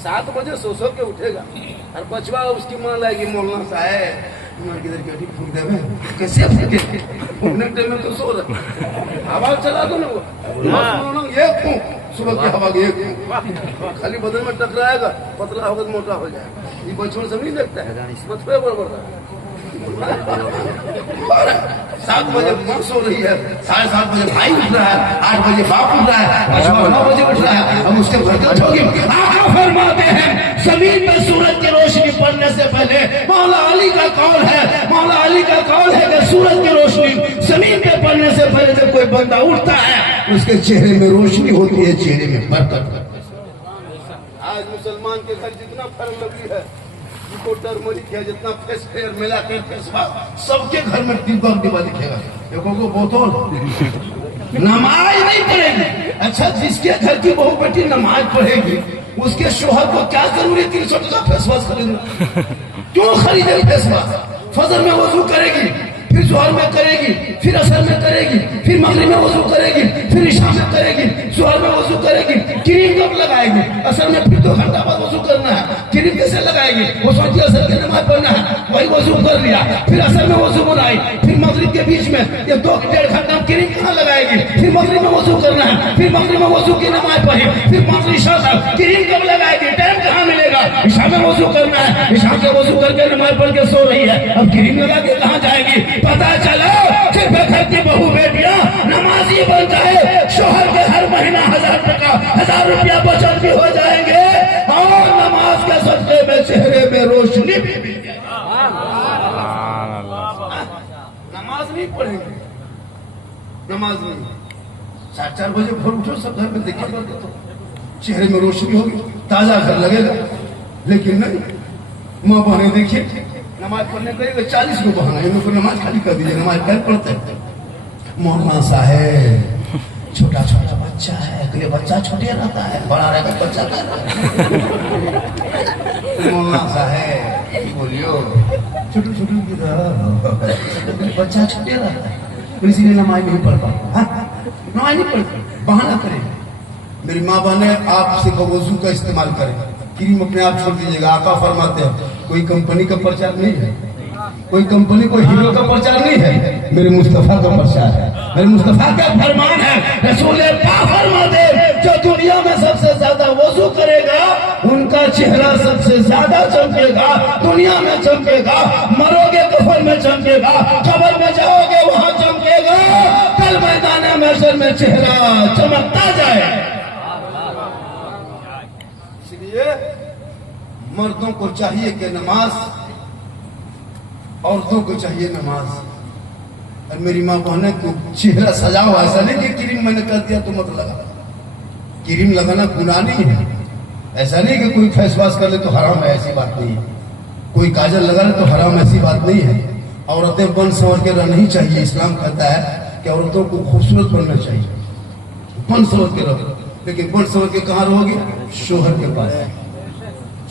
7 बजे सो के उठेगा और बचवा उसकी मां लाएगी, मौलाना साहब किधर की फूक देवे, कैसे फूकने टाइम में तो सो रहा, हवा चला दो ना वो, ये फूक सुबह की हवा की एक खाली बदन में टकराएगा, पतला होगा तो मोटा हो जाएगा। ये बचपन से नहीं लगता है, बचपन बराबर 7 बजे मां सो रही है, 7:30 बजे भाई उठ रहा है, 8 बजे बाप उठ रहा है, 9 बजे उठ रहा है, हम उसके बरकत होगी। आका फरमाते हैं जमीन में सूरज की रोशनी पड़ने से पहले मौला अली का कौल है, मौला अली का कौल है कि सूरज की रोशनी जमीन पे पड़ने से पहले जब कोई बंदा उठता है उसके चेहरे में रोशनी होती है, चेहरे में बरकत। आज मुसलमान के घर जितना फर्क लगी है, टर्मरिक है, जितना फेस फेयर मिला के फेस वाश, सबके घर में डिब्बा दिखेगा, देखो को बोतल, नमाज नहीं पढ़ेगी। अच्छा, जिसके घर की बहू बेटी नमाज पढ़ेगी, उसके शोहर को क्या जरूरी 300 टका फेस वॉश खरीदना? क्यों खरीदे फेस वॉश? फजर में वजू करेगी, फिर जोहर में करेगी, फिर असर में करेगी, फिर मगरिब में वजू करेगी, फिर इशा में करेगी, जोहर में वजू करेगी, क्रीम कब लगाएगी? असर में फिर 2 घंटा बाद वजू करना है, क्रीम कैसे लगाएगी? वो सोचती असर की नमाज पढ़ना है, वही वजू कर लिया, फिर असर में वजू बनाई, फिर मगरिब के बीच में ये 2-1.5 घंटा क्रीम कहाँ लगाएगी? फिर मगरिब में वजू करना है, फिर मगरिब में वजू की नमाज पढ़ी, फिर मगरिब इशा तक क्रीम कब लगाएगी? टाइम कहाँ मिलेगा? इशा में वजू करना है, इशा के वजू करके नमाज पढ़ के सो रही है, अब क्रीम लगा के कहाँ जाएगी? पता चला कि घर की बहू बेटियां नमाजी बन जाए, शोहर के हर महीना 1000 टका 1000 रुपया बचत भी हो जाएंगे और नमाज के सदके में चेहरे में रोशनी भी मिल जाएगी। नमाज नहीं पढ़ेंगे, नमाज नहीं। 4:30 बजे भोर उठो, सब घर में देखिए तो चेहरे में रोशनी होगी, ताजा घर लगेगा। लेकिन नहीं, माँ बहने देखिए नमाज पढ़ने करेगा 40 को बहाना, इन लोग को नमाज खाली कर दीजिए, नमाज कर पढ़ते। मौलाना साहेब छोटा छोटा बच्चा है, अगले बच्चा छोटे रहता है, बड़ा रहकर बच्चा मौलाना साहेब बोलियो छोटू छोटू बच्चा छोटे रहता है, इसीलिए नमाज नहीं पढ़ पाता, नमाज नहीं पढ़ती, बहाना करें। मेरी माँ बहने आपसे वजू का इस्तेमाल करें, क्रीम अपने आप छोड़ दीजिएगा। आका फरमाते हैं कोई कंपनी का प्रचार नहीं है, कोई कंपनी कोई हीरो का प्रचार नहीं है, मेरे मुस्तफा का प्रचार है। मेरे मुस्तफा का फरमान है, रसूल पाक फरमाते जो दुनिया में सबसे ज्यादा वजू करेगा उनका चेहरा सबसे ज्यादा चमकेगा, दुनिया में चमकेगा, मरोगे कफन में चमकेगा, कब्र में जाओगे वहां चमकेगा, कल मैदान महशर में चेहरा चमकता जाए। इसलिए मर्दों को चाहिए कि नमाज, औरतों को चाहिए नमाज। और मेरी माँ बहने को चेहरा सजाओ, ऐसा नहीं कि क्रीम मैंने कर दिया तो मत लगा। क्रीम लगाना गुनाह नहीं है, ऐसा नहीं कि कोई फेस वॉश कर ले तो हराम है, ऐसी बात नहीं है। कोई काजल लगा ले तो हराम, ऐसी बात नहीं है। औरतें बन संवर के रहना ही चाहिए। इस्लाम कहता है कि औरतों को खूबसूरत बनना चाहिए, बन संवर के रहो। लेकिन बन संवर के कहाँ रहोगे? शोहर के पास।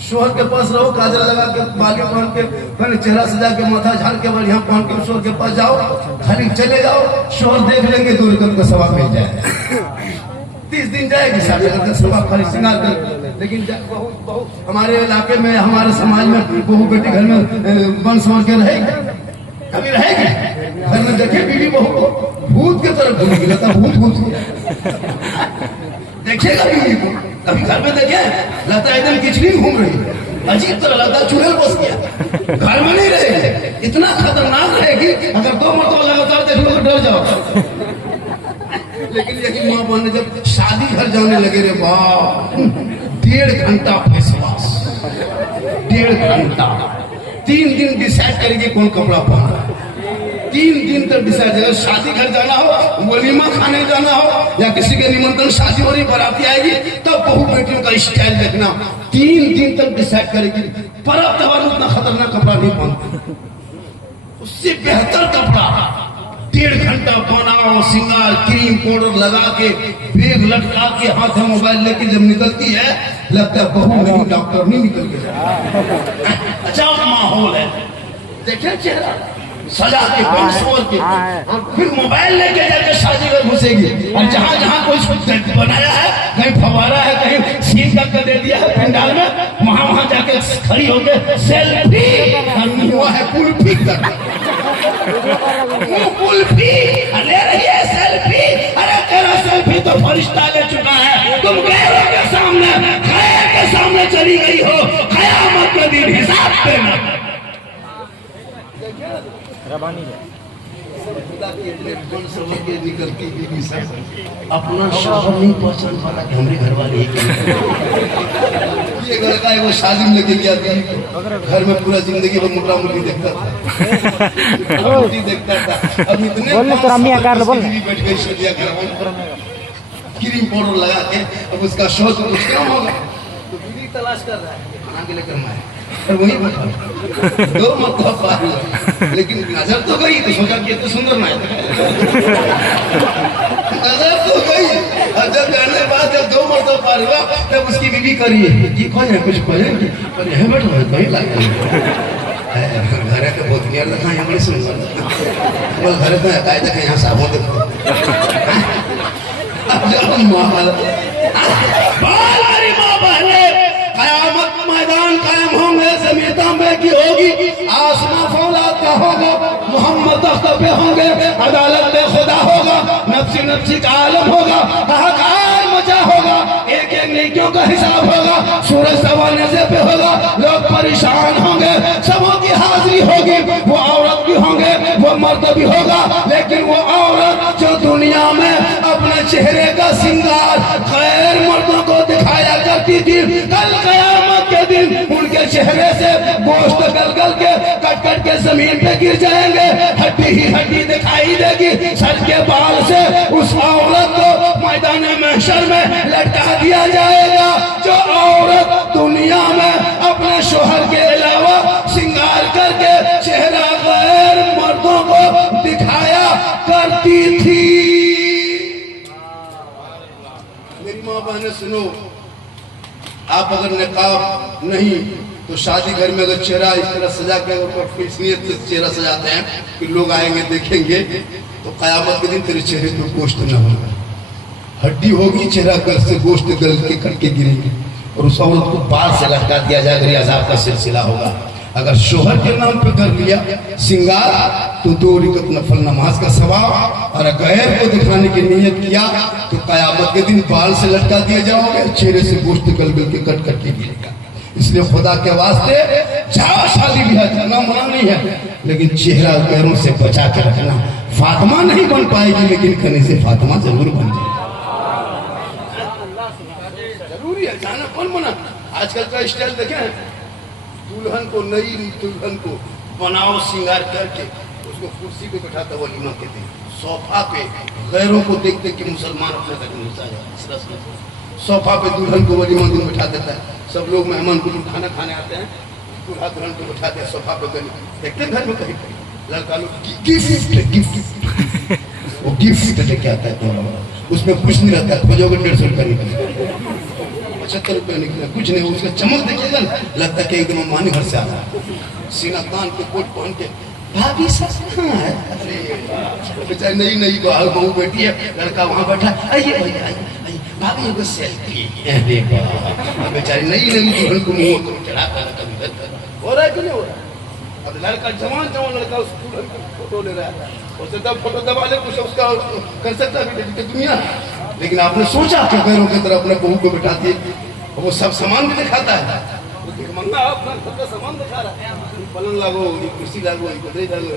शोहर के पास रहो, काजल लगा के, बाली पहन के, पहले चेहरा सजा के, माथा झाड़ के, बढ़िया पहन के शोहर के पास जाओ, खाली चले जाओ, शोहर देख लेंगे 2 रकत का सवाब मिल जाए। 30 दिन जाएगी 60 रकत का सवाब, खाली श्रृंगार कर। लेकिन बहुत बहुत हमारे इलाके में, हमारे समाज में बहू बेटी घर में बन समझ के रहेगी, कभी रहेगी? घर में देखिए बीवी बहू को भूत की तरफ घूम गिरा, भूत भूत देखिएगा बीवी को, कभी घर में देखे लगता है एकदम किचड़ी में घूम रही है, अजीब तरह लगता है चूल्हे बस गया, घर में नहीं रहेगी, इतना खतरनाक रहेगी अगर 2 मरतबा लगातार देख लो तो डर जाओ। लेकिन यही माँ बहन जब शादी घर जाने लगे, रे बाप 1.5 घंटा फेस वॉश, 1.5 घंटा, 3 दिन डिसाइड करेंगे कौन कपड़ा पहना है, 3 दिन तक डिसाइड। अगर शादी घर जाना हो, वलीमा खाने जाना हो, या किसी के निमंत्रण, शादी हो रही, बाराती आएगी, तब बहू बेटियों का स्टाइल देखना, 3 दिन तक डिसाइड करेगी। परब त्योहार उतना खतरनाक कपड़ा नहीं पहनती, उससे बेहतर कपड़ा 1.5 घंटा बनाओ, श्रृंगार, क्रीम पाउडर लगा के, बैग लटका के, हाथ में मोबाइल लेके जब निकलती है, लगता है बहू नहीं डॉक्टर नहीं निकल के। अच्छा माहौल है, देखिए चेहरा सजा के, सोच के, और फिर मोबाइल लेके जाके शादी में घुसेगी। और जहाँ जहाँ कुछ बनाया है, कहीं फवारा है, कहीं सीन करके दे दिया है पंडाल में, वहाँ वहाँ जाके खड़ी होके सेल्फी करनी हुआ है, कुल्फी कर कुल्फी ले रही है सेल्फी। अरे तेरा सेल्फी तो फरिश्ता ले चुका है, तुम गैरों के सामने, खया के सामने चली गई हो, कयामत के दिन हिसाब देना। निकलती बीवी से अपना शौहर नहीं पहचान पाता कि हमारे घर वाले ये लड़का है, वो शादी में लेके गया था, घर में पूरा जिंदगी वो मुर्रा मुर्गी देखता था, देखता था। अब इतने बैठ गई शादियां करवाने, क्रीम पाउडर लगा के, अब उसका शौक कुछ क्या होगा, तो बीवी तलाश कर रहा है, खाना के लेकर मैं और वही बैठा 2 मरतबा पार हुआ, लेकिन नजर तो गई, तो सोचा कि तो सुंदर ना है, नजर तो गई। और जब जाने बाद जब 2 मरतबा पार हुआ, तब उसकी बीवी करिए कि कौन है, कुछ खोजे पर यह बैठो है कहीं लागे घर के बहुत गया लगा, यहाँ बड़े सुंदर वो घर में आए थे यहाँ साबुन देखो। अब जब माँ बहने कयामत मैदान कायम होंगे, जमीन तांबे की होगी, आसमां फौलाद का होगा, मोहम्मद तख्त पे होंगे, अदालत में खुदा होगा, नफ्सी नफ्सी का आलम होगा, हाहाकार मचा होगा, एक एक नेकियों का हिसाब होगा, सूरज सवाने से पे होगा, लोग परेशान होंगे, सबों की हाजिरी होगी, वो औरत भी होंगे, वो मर्द भी होगा, लेकिन वो औरत जो दुनिया में अपने चेहरे का श्रृंगार गैर मर्दों को दिखाया करती थी, कल कयामत के दिन उनके चेहरे से गोश्त गल के कट कट के जमीन पे गिर जाएंगे, हड्डी ही हड्डी दिखाई देगी। सर के बाल से उस औरत को मैदान महशर में लटका दिया जाएगा जो औरत दुनिया में अपने शोहर के अलावा श्रृंगार करके चेहरा गैर मर्दों को दिखाया करती थी। मेरी माँ बहनें सुनो, आप अगर निकाब नहीं तो शादी घर में अगर चेहरा इस तरह सजा के इस नियत से चेहरा सजाते हैं कि लोग आएंगे देखेंगे, तो कयामत के दिन तेरे चेहरे पर गोश्त न होगा, हड्डी होगी, चेहरा गल से गोश्त गल के करके गिरेगी और उस औरत को बाल से लटका दिया जाएगा। ये अजाब का सिलसिला होगा। अगर शोहर के नाम पे कर लिया सिंगार तो 2 रकात नफल नमाज का सवाब, और गैर को दिखाने की नियत किया तो कयामत के दिन बाल से लटका दिए जाओगे, चेहरे से गोश्त गल गल के कट करके गिरेगा। इसलिए खुदा के वास्ते जाओ शादी ब्याह करना मना नहीं है, लेकिन चेहरा गैरों से बचा के रखना। फातिमा नहीं बन पाएगी लेकिन कहीं से फातिमा जरूर बन जाएगी। जरूरी है जाना, कौन मना। आजकल का स्टाइल देखे, दुल्हन को नई दुल्हन को बनाओ श्रृंगार करके उसको कुर्सी पे बैठाता वलीमा के दिन, सोफा पे गैरों को देख देख के मुसलमान अपने तक घुसा जाए, सोफा पे दुल्हन को वलीमा दिन बैठा देता है। सब लोग मेहमान को खाना खाने आते हैं, दूल्हा दुल्हन को बैठाते हैं सोफा पे, गली देखते घर में कहीं लड़का लोग गिफ्ट वो गिफ्ट लेके आता है, उसमें कुछ नहीं रहता है, खोजोगे 150 रुपया निकले, 75 रुपया निकले, कुछ नहीं। उसका चमक देखिएगा लगता है कि एकदम अम्बानी घर से आता है, सीना तान के कोट पहन के, भाभी सस कहाँ है, बेचारी नई नई बहू बेटी है, लड़का वहाँ बैठा, आइए भाभी को सेल्फी, बेचारी नई नई दुल्हन को मुंह को चढ़ा कर हो रहा है कि नहीं हो रहा। अब लड़का जवान लड़का उस दुल्हन को फोटो ले रहा है, उससे तब फोटो दबा ले कुछ उसका कर सकता है दुनिया। लेकिन आपने सोचा कि गैरों की तरह अपने बहू को बिठाती है, वो सब सामान भी दिखाता है, मंगा अपना सबका सामान दिखा रहा है, पलंग लागो, ये कुर्सी लागो, ये गोदरेज लागो,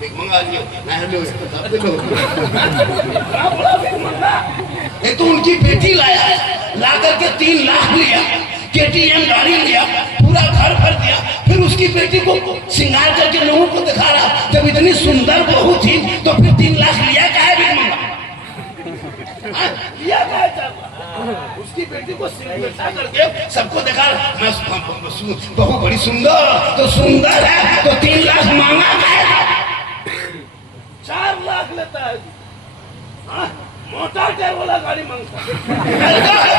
देख मंगा लियो, नहर लो, ये तो उनकी बेटी लाया है, ला करके 3 लाख लिया, KTM गाड़ी लिया, पूरा घर भर दिया, फिर उसकी बेटी को श्रृंगार करके लोगों को दिखा रहा। जब इतनी सुंदर बहू थी तो फिर 3 लाख लिया क्या है, भी मंगा लिया क्या है, उसकी बेटी को बैठा करके सबको दिखा, बहू बड़ी सुंदर, तो सुंदर है तो 3 लाख मांगा क्या, 4 लाख लेता है। मोटा टायर वाला गाड़ी मांगता है,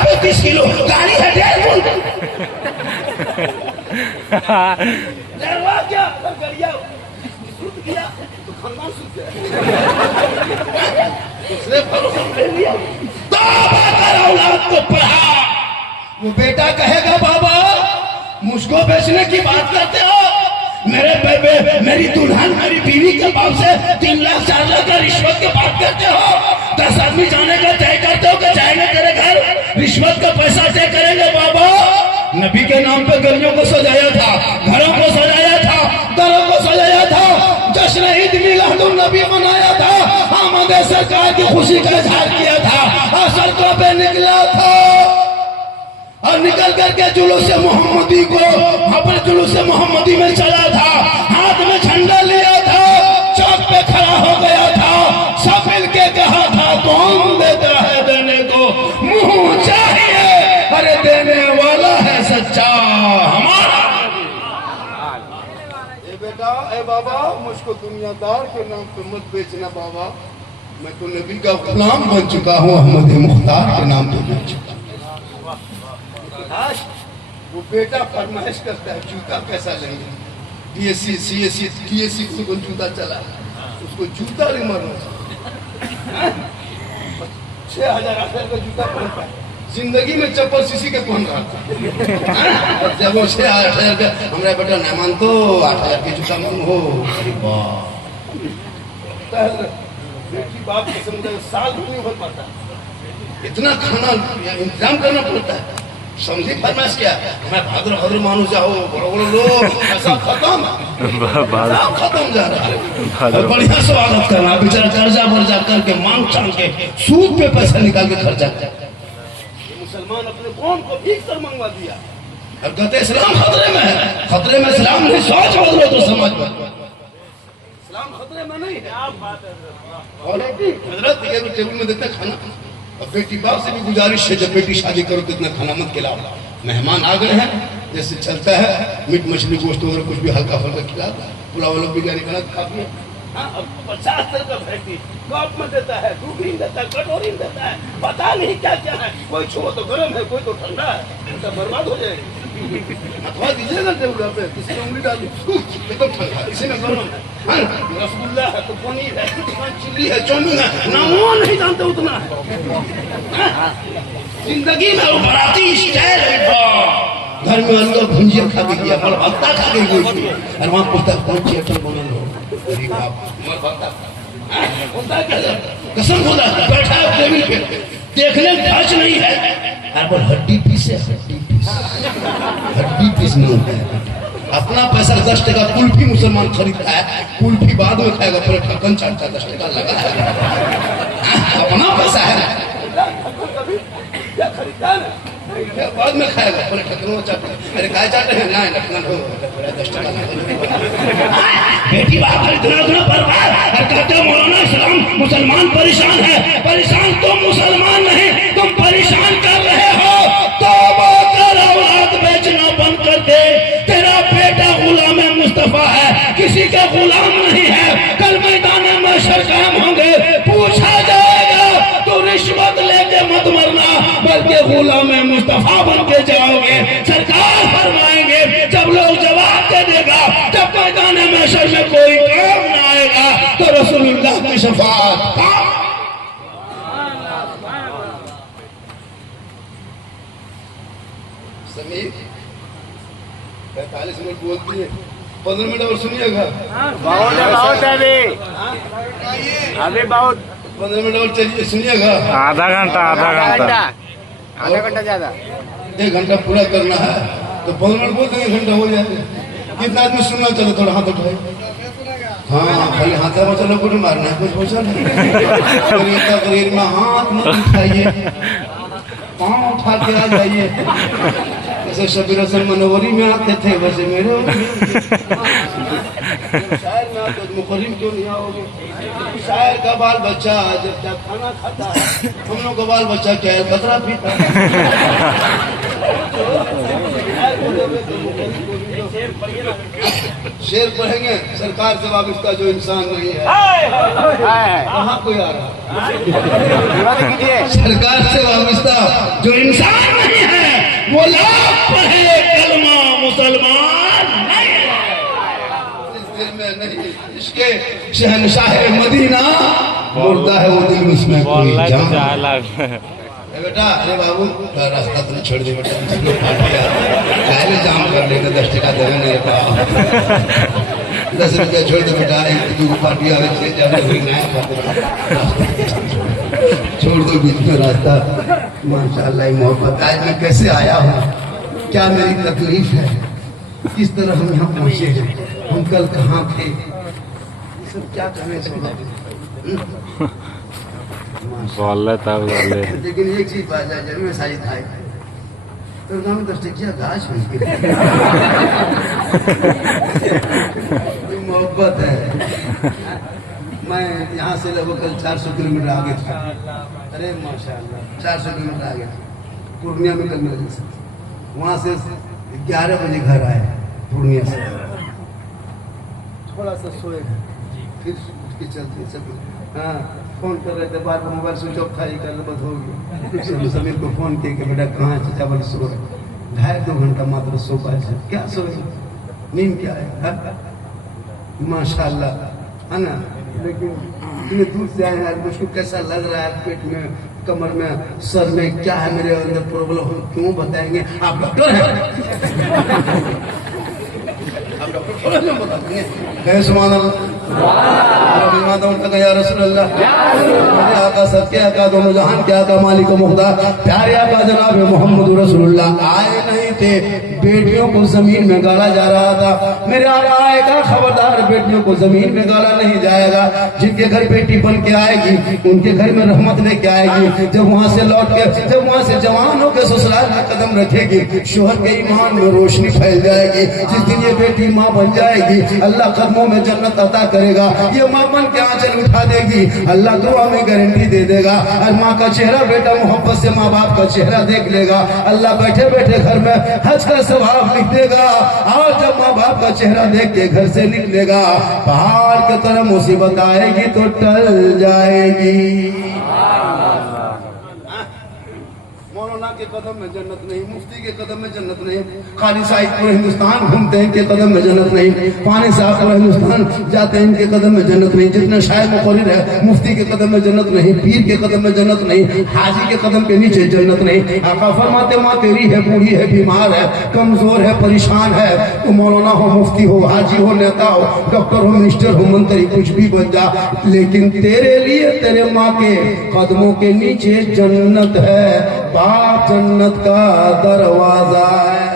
35 किलो गाड़ी है, डरवा क्या, अगर गरिया सूट गया तो खानदान सूट गया, दूसरे भरोसा ले लिया। तो औलाद को पढ़ा, वो बेटा कहेगा बाबा मुझको बेचने की बात करते हो, मेरे बेबे मेरी दुल्हन मेरी बीवी के बाप से 3 लाख 4 लाख का रिश्वत की बात करते हो, 10 आदमी जाने का तय करते हो कि जाएंगे तेरे घर, रिश्वत का पैसा तय करेंगे। बाबा नबी के नाम पे गलियों को सजाया था, घरों को सजाया था, दरों को सजाया था, जश्न ईद मिलादुन नबी मनाया था, आमद सरकार की खुशी का इजहार किया था, और सड़कों पे निकला था और निकल करके जुलूस मोहम्मदी को अपने जुलूस मोहम्मदी में चला था, हाथ में झंडा लिया था, चौक पे खड़ा हो गया था, सब मिलके कहा था कौन देता है देने को मुंह चाहिए, अरे देने वाला है सच्चा हमारा। ए बेटा ए बाबा मुझको दुनियादार के नाम पे मत बेचना बाबा, मैं तो नबी का गुलाम बन चुका हूँ, अहमद मुख्तार के नाम पे बेच चुका। वो बेटा फरमाइश करता है जूता कैसा लेंगे, DSC CSC DSC को जूता चला, उसको जूता नहीं मरना, 6,000 8,000 का जूता पहनता है, जिंदगी में चप्पल सीसी के पहन रहा था। जब वो 6,000 का हमारा बेटा नहीं मान तो 8,000 के जूता मन हो, अरे बेटी बाप के समझ साल नहीं भर पाता, इतना खाना इंतजाम करना पड़ता है, समझी फरमाइश क्या? मैं भद्र भद्र मानू जाओ, बड़ो बड़ो लोग, सब खत्म, सब खत्म जा रहा है। और बढ़िया स्वागत करना, बेचारा कर्जा वर्जा करके मांग चांग के सूद पे पैसा निकाल के खर्चा करता है। मुसलमान अपने कौम को भीख कर मंगवा दिया और कहते इस्लाम खतरे में है। खतरे में इस्लाम नहीं, सोच बदलो तो समझ बदलो। इस्लाम खतरे में नहीं है। और हजरत टेबल में देते खाना, और बेटी बाप से भी गुजारिश है जब बेटी शादी करो तो इतना खाना मत खिलाओ। मेहमान आ गए हैं, जैसे चलता है मीट मछली गोश्त वगैरह कुछ भी हल्का फुल्का खिला, पुलाव वाला बिरयानी खाना काफी है। 50 का वैरायटी कप में देता है, दूधी देता है, कटोरी देता है, पता नहीं क्या क्या है। कोई छो तो गर्म है, कोई तो ठंडा है, तो बर्बाद हो जाएगा। अथवा दीजिएगा टेबल पे, किसी ने उंगली डाली एकदम ठंडा, किसी में गर्म है, रसगुल्ला है तो पनीर है, चिल्ली है, चाउमीन है, ना वो नहीं जानते उतना है। जिंदगी में वो बराती स्टाइल है। घर में अंदर भुंजिया खा के गया, और भत्ता खा के गई थी, और वहाँ पूछता कौन सी आइटम बना लो, अरे बाप कसम खुदा बैठा है टेबल पे, देखने ढांच नहीं है, और हड्डी पीस है, हड्डी पीस नहीं है। अपना पैसा 10 टका कुल्फी मुसलमान खरीदता है, कुल्फी बाद में खाएगा, पूरे ढक्कन चाटता 10 टका लगा है। अपना पैसा है, क्या खरीदता है बाद में खाएगा, पूरे ढक्कन चाटता। अरे काय चाटते हैं ना, ढक्कन 10 टका बेटी बाप इतना बर्बाद और कहते हो मौलाना इस्लाम मुसलमान परेशान है। परेशान तुम मुसलमान नहीं, तुम परेशान कर रहे हो। तौबा कर, औलाद बेचना बंद कर दे। तेरा बेटा गुलाम मुस्तफा है, किसी का गुलाम नहीं है। कल मैदान में महशर कायम होंगे, पूछा जाएगा तो रिश्वत लेके मत मरना, बल्कि गुलाम मुस्तफा बन के जाओगे। सरकार फरमाएंगे जब लोग जवाब दे देगा, जब मैदान महशर में कोई काम ना आएगा तो रसूलुल्लाह की शफाअत। समीर 45 मिनट बोलती है, 15 मिनट और सुनिएगा। बहुत है अभी बहुत 15 मिनट और चलिए सुनिएगा। आधा घंटा ज्यादा 1 घंटा पूरा करना है तो 15 मिनट बोल देंगे, 1 घंटा हो जाएगा। कितना आदमी सुनना चलो, थोड़ा हाथ उठाए। हाँ खाली हाथ चलो, कुछ मारना है, कुछ पूछा नहीं। तकरीर में हाथ मत उठाइए, पाँव उठा के आ जाइए। जैसे शबीर हसन मनोवरी में आते थे वैसे मेरे शायर में आते, मुकर्रिम क्यों नहीं आओगे? शायर का बाल बच्चा जब तक खाना खाता है, हम लोग का बाल बच्चा क्या है, कतरा पीता है। शेर पढ़ेंगे, सरकार से वाबिस्ता जो इंसान नहीं है। कहाँ कोई आ रहा? सरकार से वाबिस्ता जो इंसान नहीं है, वो लाख पढ़े कलमा मुसलमान नहीं है। इस दिल में नहीं, इसके शहनशाह मदीना मुर्दा है वो दिल में, उसमें कोई जान। बेटा अरे बाबू रास्ता तो छोड़ दे बेटा, पहले जाम कर लेते 10 टका देवे नहीं पाओ। 10 रुपया छोड़ दे बेटा, एक दो पार्टी आवे छोड़ दो बीच में रास्ता। माशाअल्लाह मोहब्बत, आज मैं कैसे आया हूँ, क्या मेरी तकलीफ है, किस तरह हम यहाँ पहुँचे हैं, हम कल कहाँ थे, सब क्या कहने से। लेकिन एक चीज बात है, जरूर सारी था तो गाँव 10 टकिया गाछ मोहब्बत है। मैं यहाँ से लगभग कल 400 किलोमीटर आगे था। अरे माशाअल्लाह 400 किलोमीटर आगे था, पूर्णिया में कल मेरे जैसे। वहाँ से 11 बजे घर आए पूर्णिया से, थोड़ा सा सोए, फिर उठ के चलते सब। हाँ फोन कर रहे थे, बार बार मोबाइल स्विच ऑफ था, ये कल बस हो गया। समीर को फोन किया कि बेटा कहाँ चाचा, बोले सो रहे। 2.5 घंटा मात्र सो पाए, क्या सोए, नींद क्या है माशाअल्लाह, है ना। लेकिन इतने दूर से आए हैं, मुझको कैसा लग रहा है, पेट में, कमर में, सर में क्या है, मेरे अंदर प्रॉब्लम हो, क्यों बताएंगे? आप डॉक्टर हैं? अब डॉक्टर थोड़ा ना बता देंगे। कहे सुभान अल्लाह। माता उनका कहा या रसूल अल्लाह, मेरे आका सबके आका दोनों जहान के आका मालिक मुख्तार प्यारे आका जनाब मोहम्मद रसूलुल्लाह आए नहीं थे। बेटियों को जमीन में गाला जा रहा था। मेरे आका आएगा, खबरदार बेटियों को जमीन में गाला नहीं जाएगा। जिनके घर बेटी बन के आएगी उनके घर में रहमत लेके आएगी। जब वहां से लौट के, जब वहां से जवान होकर ससुराल में कदम रखेगी, शोहर के ईमान में रोशनी फैल जाएगी। जिस दिन ये बेटी माँ बन जाएगी, अल्लाह कदमों में जन्नत अता करेगा। ये माँ बन के आंचल उठा देगी, अल्लाह दुआ में गारंटी दे देगा। और माँ का चेहरा बेटा मोहब्बत से माँ बाप का चेहरा देख लेगा। अल्लाह बैठे बैठे घर में हज का सवाब लिख देगा। और जब माँ बाप का चेहरा देख के घर से निकलेगा, पहाड़ की तरह मुसीबत आएगी तो टल जाएगी। मौलाना के कदम में जन्नत नहीं, मुफ्ती के कदम में जन्नत नहीं, खाली साहिब पूरे हिंदुस्तान घूमते हैं इनके कदम में जन्नत नहीं, पानी साहब पूरे हिंदुस्तान जाते हैं इनके कदम में जन्नत नहीं, जितने शायर मुकर्रिर है मुफ्ती के कदम में जन्नत नहीं, पीर के कदम में जन्नत नहीं, हाजी के कदम के नीचे जन्नत नहीं। आका फरमाते माँ तेरी है, बूढ़ी है, बीमार है, कमजोर है, परेशान है, तो मौलाना हो, मुफ्ती हो, हाजी हो, नेता हो, डॉक्टर हो, मिनिस्टर हो, मंत्री, कुछ भी बन जा, लेकिन तेरे लिए तेरे माँ के कदमों के नीचे जन्नत है। बाप जन्नत का दरवाजा है।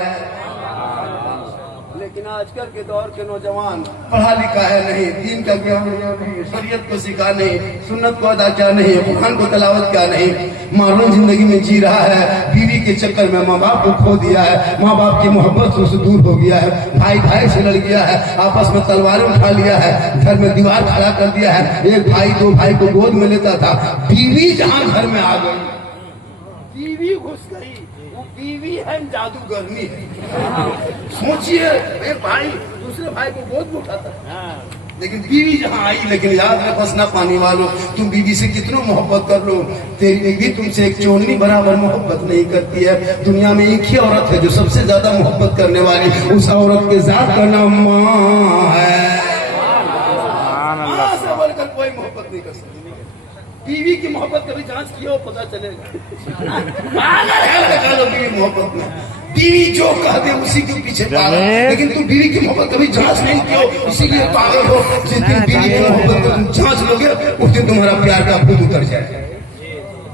लेकिन आजकल के दौर के नौजवान पढ़ा लिखा है नहीं, दीन का ज्ञान नहीं, शरीयत को सीखा नहीं, सुन्नत को अदा क्या नहीं, कुरान को तलावत क्या नहीं, मॉडर्न जिंदगी में जी रहा है। बीवी के चक्कर में माँ बाप को खो दिया है, माँ बाप की मोहब्बत से दूर हो गया है, भाई भाई से लड़ गया है, आपस में तलवारें उठा लिया है, घर में दीवार खड़ा कर दिया है। एक भाई दो भाई को गोद में लेता था, बीवी जहाँ घर में आ गई, बीवी घुस गई, वो बीवी है जादूगरनी है। सोचिए एक भाई दूसरे भाई को गोद में उठाता है, लेकिन बीवी जहाँ आई, लेकिन याद रख बसना पानी वालों, तुम बीवी से कितनों मोहब्बत कर लो, तेरी बीवी तुमसे एक चोरनी बराबर मोहब्बत नहीं करती है। दुनिया में एक ही औरत है जो सबसे ज्यादा मोहब्बत करने वाली, उस औरत के जात का नाम माँ है। माँ से बढ़कर कोई मोहब्बत नहीं कर सकती। बीवी की मोहब्बत कभी जांच किया हो पता चलेगा। बीवी मोहब्बत में बीवी जो कह दे उसी के पीछे पागल, लेकिन तुम बीवी की मोहब्बत कभी जांच नहीं की हो, इसीलिए पागल हो। जिस दिन बीवी की मोहब्बत को तुम जांच लोगे, उस दिन तुम्हारा प्यार का भूत उतर जाएगा।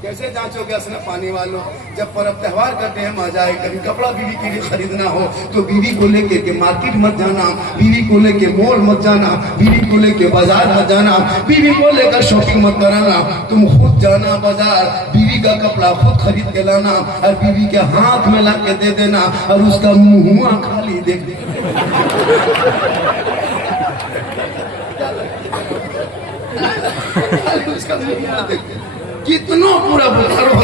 कैसे जांचोगे असना पानी वालों, जब पर्व त्योहार करते हैं मजा आए। कभी कपड़ा बीवी के लिए खरीदना हो तो बीवी को लेके के मार्केट मत जाना, बीवी को लेके मॉल मत जाना, बीवी को लेके बाजार मत जाना, बीवी को लेकर शॉपिंग मत कराना, तुम खुद जाना बाजार, बीवी का कपड़ा खुद खरीद के लाना और बीवी के हाथ में ला के दे देना और उसका मुंह खाली देख देना। कितना पूरा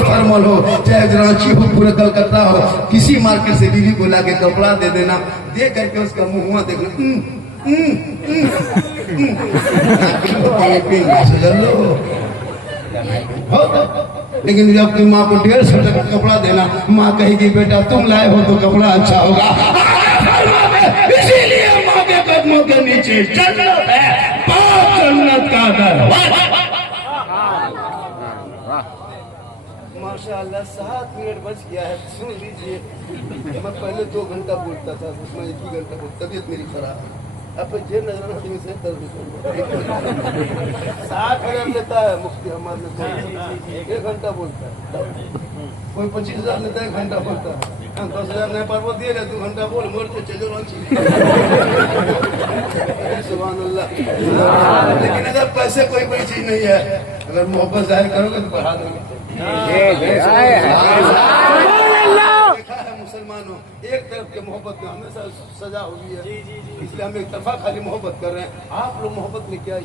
थर्मल हो, चाहे रांची हो, पूरा कलकत्ता हो, किसी मार्केट से बीवी को लाके कपड़ा दे देना, दे करके उसका मुंह देखना। लेकिन जब अपनी माँ को 150 का कपड़ा देना, माँ कहेगी बेटा तुम लाए हो तो कपड़ा अच्छा होगा। इसीलिए माँ के कदमों के नीचे जन्नत है, बाप जन्नत का दरवाजा। माशाअल्लाह 7 मिनट बच गया है, सुन लीजिए। मैं पहले 2 घंटा बोलता था, उसमें 1 ही घंटा बोलता, तबीयत मेरी खराब है। अब जेल नजर आने से 60,000 लेता है मुफ्ती हमारे, 1 घंटा बोलता है। कोई 25,000 लेता है, 1 घंटा बोलता है। 10,000 नहीं पर वो दिए 2 घंटा बोल, मोड़ के चलो रांची। सुभान अल्लाह। लेकिन अगर पैसे कोई बड़ी चीज नहीं है, अगर मोहब्बत जाहिर करोगे तो बढ़ा देंगे। मुसलमानों एक तरफ के मोहब्बत में हमेशा सजा हुई है, इसलिए हम एक तरफा खाली मोहब्बत कर रहे हैं। आप लोग मोहब्बत में क्या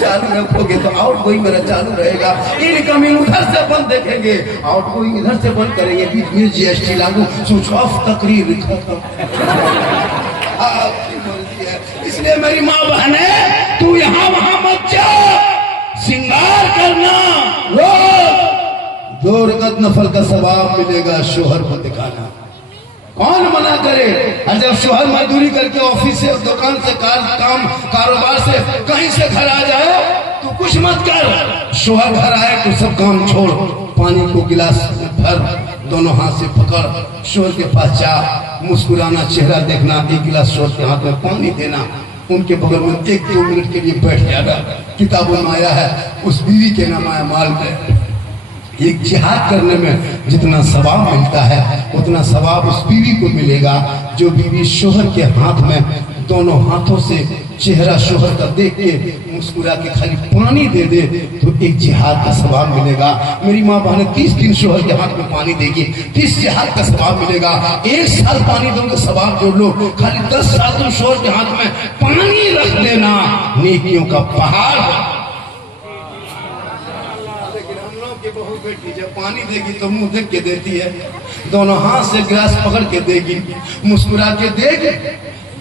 चालू रखोगे तो आउट गोइंग मेरा चालू रहेगा, इनकमिंग उधर से बंद देखेंगे, आउट गोइंग इधर से बंद करेंगे। बीच में GST लागू, स्विच ऑफ तकरीर खत्म। आपकी मर्जी है, इसलिए मेरी माँ बहने तू यहाँ वहां मत जा, सिंगार करना, रोज 2 रकअत नफल का सवाब मिलेगा, शोहर को दिखाना। कौन मना करे? और जब शोहर मजदूरी करके ऑफिस से, दुकान से, कारोबार से कहीं से घर आ जाए तो कुछ मत कर, शोहर घर आए तो सब काम छोड़, पानी को गिलास में भर, दोनों हाथ से पकड़, शोहर के पास जा, मुस्कुराना, चेहरा देखना, एक गिलास शोहर के हाथ में पानी देना, उनके बगल में 1-2 मिनट के लिए बैठ जाएगा। किताबों में आया है उस बीवी के नाम आया माल में। एक जिहाद करने में जितना सवाब मिलता है उतना सवाब उस बीवी को मिलेगा जो बीवी शोहर के हाथ में दोनों हाथों से चेहरा शोहर का देख के मुस्कुरा के खाली पानी दे दे तो एक जिहाद का सवाब मिलेगा। मेरी माँ बहन 30 दिन शोहर के हाथ में पानी देगी, 30 जिहाद का सवाब मिलेगा। 1 साल पानी दोगे सवाब जोड़ लो, खाली 10 साल तुम शोहर के हाथ में पानी रख देना, नेकियों का पहाड़। बहू बेटी जब पानी देगी तो मुंह देख के देती है, दोनों हाथ से गिलास पकड़ के देगी, मुस्कुरा के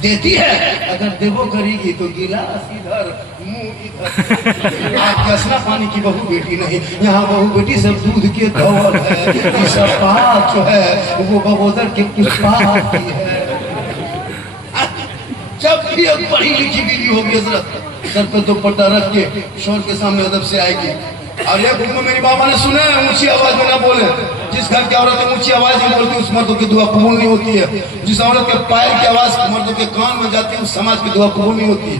देती है। अगर देवो करेगी तो गिलास इधर मुंह इधर। आप कसना पानी की बहू बेटी नहीं, यहाँ बहू बेटी सब दूध के दौर है, ये सब बात जो है वो बबोदर के कुछ बात की है। जब भी एक पढ़ी लिखी बीवी होगी हजरत सर पे दुपट्टा रख के शोर के सामने अदब से आएगी। और ये हुक्म मेरी बाबा ने सुना है, ऊंची आवाज में ना बोले। जिस घर की औरत ऊंची आवाज में बोलती है उस मर्दों की दुआ कबूल नहीं होती है। जिस औरत के पैर की आवाज मर्दों के कान में जाती है उस समाज की दुआ कबूल नहीं होती है।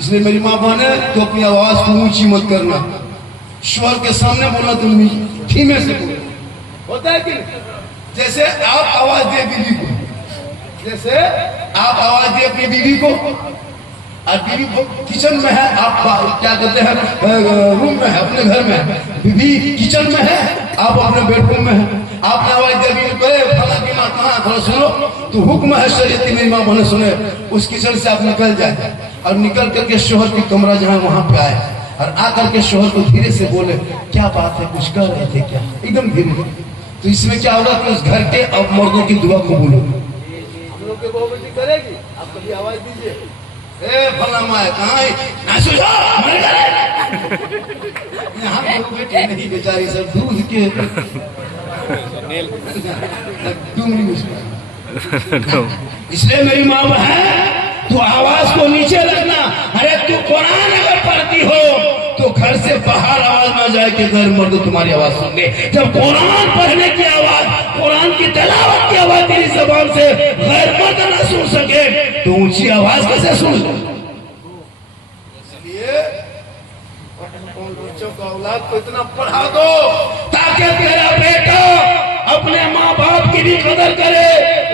इसलिए मेरी माँ बहन तो अपनी आवाज को ऊंची मत करना, शोर के सामने बोलना, तुम धीमे से बोलो। होता है कि जैसे आप आवाज दे बीवी को, जैसे आप आवाज दे अपनी बीवी को, और बीवी किचन में है, आप क्या कहते हैं रूम में है, अपने घर में है, बीवी किचन में है, आप अपने बेडरूम में है, आपने आवाज दे बीवी को फला की माँ कहाँ, थोड़ा सुनो, तो हुक्म है शरीयती मेरी माँ बहने सुने, उस किचन से आप निकल जाए और निकल करके शोहर की कमरा जहाँ वहां पे आए और आकर के शोहर को धीरे से बोले, क्या बात है, कुछ कर रहे थे क्या, एकदम धीरे। तो इसमें क्या होगा कि उस घर के अब मर्दों की दुआ कबूल होगी। हम लोग के बहू बेटी करेगी, आप कभी आवाज दीजिए, भला माए कहाँ यहाँ बेटी नहीं, बेचारी सब दूध के इसलिए मेरी माँ है तू आवाज को नीचे रखना। अरे तू कुरान अगर पढ़ती हो तो घर से बाहर आवाज ना जाए कि घर मर्द तुम्हारी आवाज सुन ले। जब कुरान पढ़ने की आवाज, कुरान की तिलावत की आवाज तेरी जबान से गैर मर्द ना सुन सके तो ऊंची आवाज कैसे सुन लो। इसलिए बच्चों का औलाद को इतना पढ़ा दो ताकि तेरा बेटा अपने माँ बाप की भी कदर करे,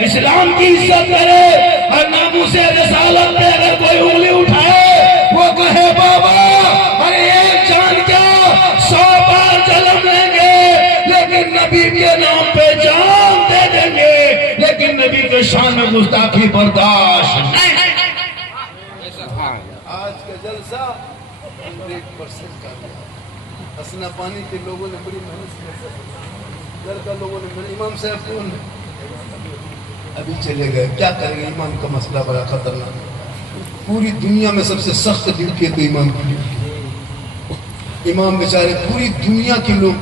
इस्लाम की इज्जत करे और नामूसे रसालत पे अगर कोई उंगली उठाए वो कहे बाबा अरे एक जान क्या 100 बार जन्म लेंगे लेकिन नबी के नाम पे जान दे देंगे, लेकिन नबी के शान में गुस्ताखी बर्दाश्त नहीं। आज का जलसा 100% का हसना पानी के लोगों ने बड़ी मेहनत से, घर का लोगों ने, इमाम साहब कौन अभी चले गए, क्या करेंगे, इमाम का मसला बड़ा खतरनाक है। पूरी दुनिया में सबसे सख्त ड्यूटी है तो इमाम की ड्यूटी। इमाम बेचारे पूरी दुनिया के लोग,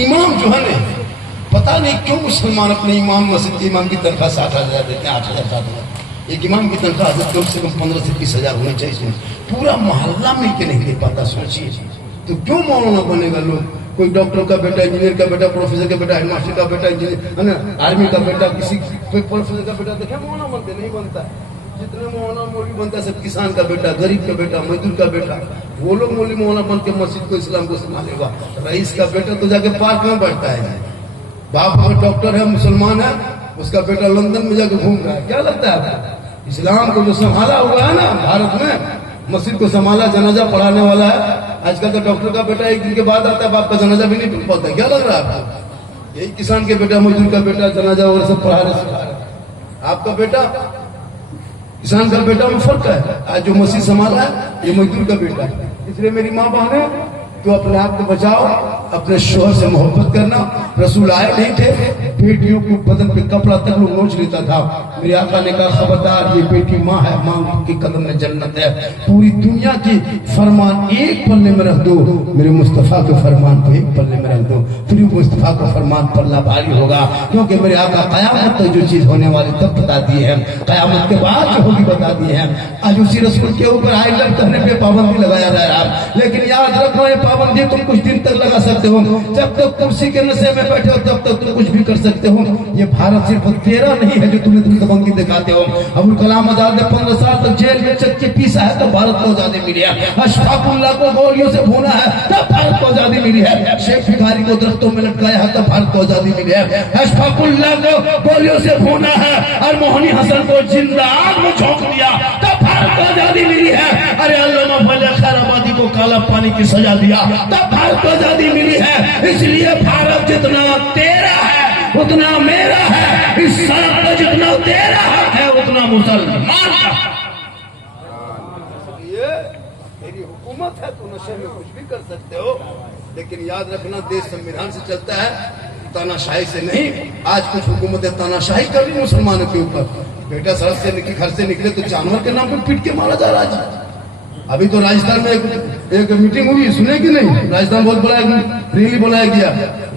इमाम जो है ना, पता नहीं क्यों मुसलमान अपने इमाम मस्जिद के इमाम की तनख्वाह 60,000 देते हैं, 8,000 7,000। एक इमाम की तनख्वाह कम से कम 15 से 20,000 होनी चाहिए। इसमें पूरा मोहल्ला मिलकर नहीं दे पाता, सोचिए तो क्यों मौलाना बनेगा लोग। कोई डॉक्टर का बेटा, इंजीनियर का बेटा, प्रोफेसर का बेटा, हेडमास्टर का बेटा, इंजीनियर है ना, आर्मी का बेटा, किसी कोई प्रोफेसर का बेटा, देखे मौलाना बनते नहीं बनता। जितने मौलाना मौलवी बनता है सब किसान का बेटा, गरीब का बेटा, मजदूर का बेटा, वो लोग मौलवी मौलाना बन के मस्जिद को, इस्लाम को संभालेगा। रईस का बेटा तो जाके पार्क में बैठता है। बाप अगर डॉक्टर है, मुसलमान है, उसका बेटा लंदन में जाके घूम रहा है। क्या लगता है आपको? इस्लाम को जो संभाला हुआ है ना भारत में, मस्जिद को संभाला, जनाजा पढ़ाने वाला है। आजकल तो डॉक्टर का बेटा एक दिन के बाद आता है, बाप का जनाजा भी नहीं पढ़ पाता। क्या लग रहा है आपको? यही किसान के बेटा, मजदूर का बेटा जनाजा वगैरह सब पढ़ा रहे, सिखा रहे। आपका बेटा किसान का बेटा में फर्क है। आज जो मस्जिद संभाला है ये मजदूर का बेटा है। इसलिए मेरी माँ बहने तो अपने आप को बचाओ, अपने शोहर से मोहब्बत करना। रसूल आए नहीं थे, बेटियों को बदन पे कपड़ा तक लोग नोच लेता था, मेरे आका ने कहा खबरदार ये बेटी माँ है, माँ की कदम में जन्नत है। पूरी दुनिया की फरमान एक पल्ले में रख दो, मेरे मुस्तफा के फरमान को एक पल्ले में रख दो, फिर मुस्तफा का फरमान पल्ला भारी होगा। क्योंकि मेरे आका कयामत तक जो चीज होने वाली तब बता दिए हैं, कयामत के बाद जो होगी बता दिए हैं। आज उसी रसूल के ऊपर आई लव करने पे पाबंदी लगाया जा रहा है, लेकिन याद रखो ये पाबंदी तुम कुछ दिन तक लगा सकते हो। जब तक कुर्सी के नशे में बैठे हो तब तक तुम कुछ भी कर सकते हो। ये भारत सिर्फ तेरा नहीं है जो तुम्हें तुम दबंगी दिखाते हो। अबुल कलाम आजाद ने 15 साल तक जेल में चक्के पीसा है तब भारत को आजादी मिली है। अशफाकुल्लाह को गोलियों से भूना है तब भारत को आजादी मिली है। शेख भिखारी को दरख्तों में लटकाया है तब भारत को आजादी मिली है। अशफाकुल्लाह को गोलियों से भूना है और मोहनी हसन को जिंदा आग में झोंक दिया तब भारत को आजादी मिली है। अरे अल्लामा फजल खैराबादी को काला पानी की सजा दिया तब भारत को आजादी मिली है। इसलिए भारत जितना तेरा है उतना मेरा है, इस सड़क पर जितना तेरा हक है उतना मुसलमान का। ये मेरी हुकूमत है, तू नशे में कुछ भी कर सकते हो, लेकिन याद रखना देश संविधान से चलता है, तानाशाही से नहीं। आज कुछ हुकूमतें तानाशाही कर रही मुसलमानों के ऊपर। बेटा सड़क से निकले, घर से निकले तो जानवर के नाम पर पीट के मारा जा रहा है। अभी तो राजस्थान में एक मीटिंग हुई, सुने कि नहीं? राजस्थान बहुत बड़ा रैली बुलाया गया,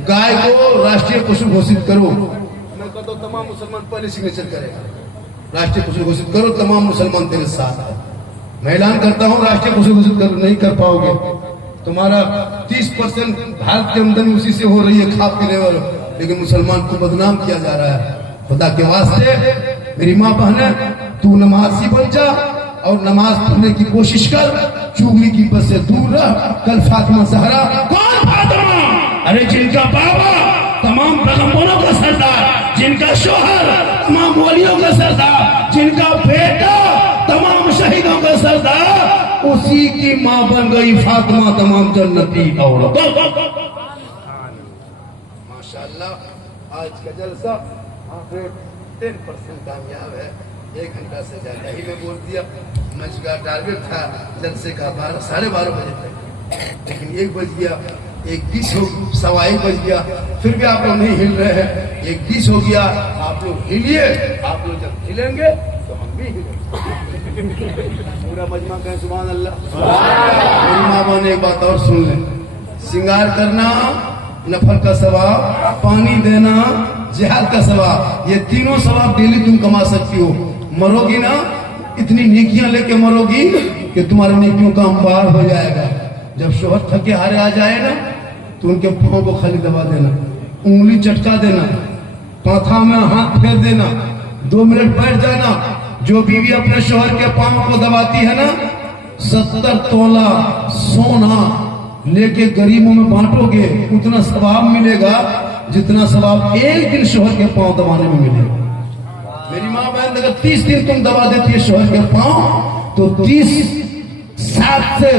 गाय को राष्ट्रीय पशु घोषित करो। मैं कहता हूँ तमाम मुसलमान पहले सिग्नेचर करेगा, राष्ट्रीय पशु घोषित करो, तमाम मुसलमान तेरे साथ है। मैं ऐलान करता हूँ राष्ट्रीय पशु घोषित कर नहीं कर पाओगे, तुम्हारा 30% भारत के आमदनी उसी से हो रही है, खा पीने वालों, लेकिन मुसलमान को बदनाम किया जा रहा है। खुदा के वास्ते मेरी माँ बहने, तू नमाजी बन जा और नमाज पढ़ने की कोशिश कर, चुगली की बस से दूर रह। कल फातिमा ज़हरा, कौन फातिमा? अरे जिनका बाबा तमाम पैगंबरों का सरदार, जिनका शोहर तमाम वलियों का सरदार, जिनका बेटा तमाम शहीदों का सरदार, उसी की माँ बन गई फातिमा तमाम जन्नती औरतों। माशाअल्लाह आज का जलसा 10% कामयाब है। 1 घंटा से ज्यादा ही मैं बोल दिया। मंच का टारगेट था जलसे का 12-12:30 बजे तक, लेकिन 1 बज गया, 1:20 हो, 1:15 बज गया, फिर भी आप लोग नहीं हिल रहे हैं। 1:20 हो गया, आप लोग हिलिए। आप लोग जब हिलेंगे तो हम भी हिलेंगे। पूरा मजमा कहें सुभान अल्लाह। मेरी माँ बहन एक बात और सुन लें, श्रृंगार करना नफल का सवाब, पानी देना जिहाद का सवाब, ये तीनों सवाब डेली तुम कमा सकती हो। मरोगी ना, इतनी नेकियां लेके मरोगी कि तुम्हारे नेकियों का अंबार हो जाएगा। जब शोहर थके हारे आ जाए ना तो उनके पाँव को खाली दबा देना, उंगली चटका देना, पाथा में हाथ फेर देना, 2 मिनट बैठ जाना। जो बीवी अपने शोहर के पाँव को दबाती है ना, 70 तोला सोना लेके गरीबों में बांटोगे, उतना सवाब मिलेगा जितना सवाब एक दिन शोहर के पांव दबाने में मिलेगा। मेरी माँ बहन अगर 30 दिन तुम दबा देती है शोहर के पांव, तो 7 से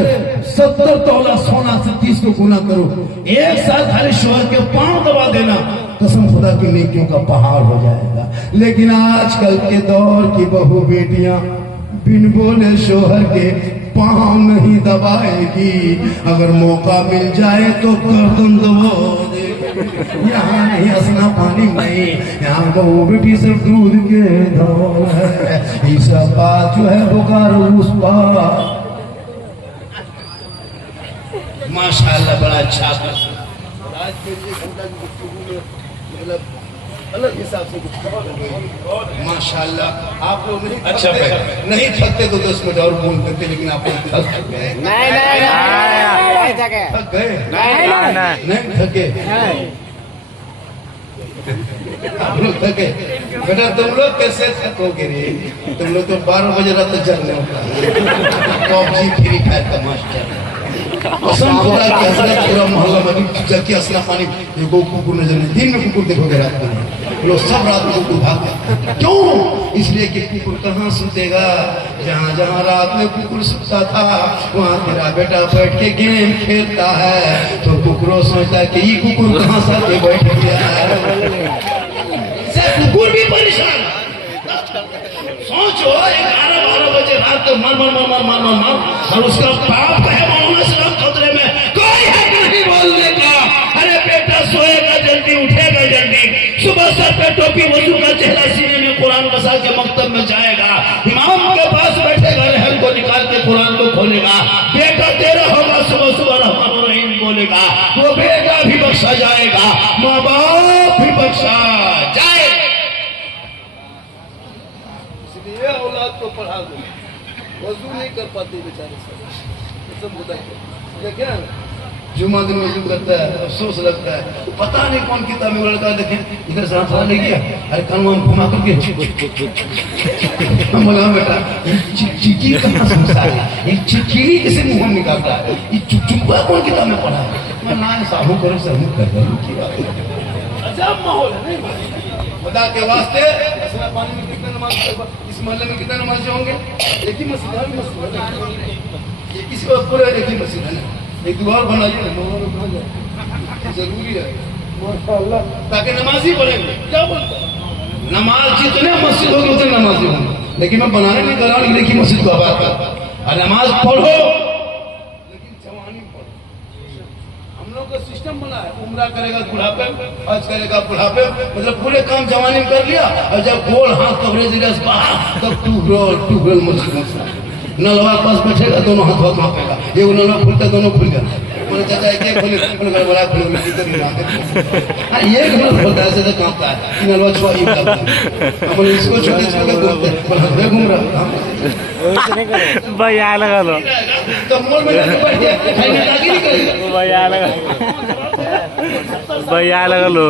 70 तोला सोना से 30 को गुना करो, 1 साल खाली शोहर के पांव दबा देना, कसम खुदा की नेकियों का पहाड़ हो जाएगा। लेकिन आजकल के दौर की बहू बेटियां बिन बोले शोहर के पांव नहीं दबाएगी, अगर मौका मिल जाए तो गर्दन दबा देगी। यहाँ नहीं हंसना पानी नहीं, यहाँ बहू बेटी से दूध के धौल है, इस बात जो है बुखार उस बात। माशाअल्लाह बड़ा अच्छा आज के 1 घंटा की गुफ्तगू में मतलब अलग हिसाब से गुफ्तगू माशाअल्लाह। आप लोग नहीं अच्छा नहीं थकते तो 10 मिनट और फोन करते, लेकिन आप लोग थक गए। नहीं थक गए, नहीं थके, आप लोग थके। बेटा तुम लोग कैसे थकोगे रे? तुम लोग तो 12 बजे रात जगने होता है, पबजी फ्री फायर का मास्टर कसम खुदा की हजरत पूरा मोहल्ला में जाके असला पानी ये कुकुर नजर नहीं। दिन में कुकुर देखोगे, रात में लोग सब रात में कुकुर भागते। क्यों? इसलिए कि कुकुर कहाँ सुतेगा? जहाँ जहाँ रात में कुकुर सुता था वहाँ तेरा बेटा बैठ के गेम खेलता है, तो कुकुरों सोचता है कि ये कुकुर कहाँ से बैठ गया है। कुकुर भी परेशान। सोचो 11-12 बजे रात को मार और उसका बाप है खतरे में, कोई हक नहीं बोलने का। अरे बेटा सोएगा जल्दी, उठेगा जल्दी, सुबह सर पे टोपी, वजू का चेहरा, सीने में कुरान बसा के दो, वजू नहीं कर पाते बेचारे सब, ये सब होता है। देखिए ना, जुम्मा दिन वजू करता है, अफसोस लगता है, पता नहीं कौन किताब में लड़का देखे इधर से हाथ ले गया, अरे कान वान घुमा करके हम बोला बेटा चिची कहाँ से सारी ये चिचीली कैसे मुंह में निकालता है, ये चुप्पा कौन किताब में पढ़ा है? मैं ना साहू करो साहू कर रहा हूँ, अजब माहौल है नहीं खुदा के वास्ते। असला पानी में कितने नमाज, इस मोहल्ले में कितने नमाज होंगे? एक ही मस्जिद है, ये किसी और पूरे एक ही मस्जिद है ना, एक दीवार बनाइए ना, जरूरी है माशाअल्लाह, ताकि नमाजी बढ़ेंगे। क्या बोलते हैं, नमाज जितने मस्जिद होगी उतने नमाजी होंगे, लेकिन मैं बनाने नहीं कर रहा हूँ एक ही मस्जिद को आबाद कर, और नमाज पढ़ो लेकिन जवानी पढ़ो। हम लोग का सिस्टम बना है, उम्रा करेगा बुढ़ापे, हज करेगा बुढ़ापे, मतलब पूरे काम जवानी में कर लिया, और जब गोल हाथ कवरेज तब टूबरोल मस्जिद में नलवा पास बैठेगा, दोनों हाथ हाथ मापेगा, ये नलवा खुलता दोनों खुल गया, बोले चाचा एक खोले बड़ा खोले एक नल खोलता है, ऐसे तो कांपता है, नलवा छुआ ये बोले इसको छोटे छोटे घूमते हैं, घूम रहा भाई आया लगा लो, तो मोड़ में बैठ गया, खाने लागी नहीं करेगा भाई आया लगा, भाई आया लगा लो,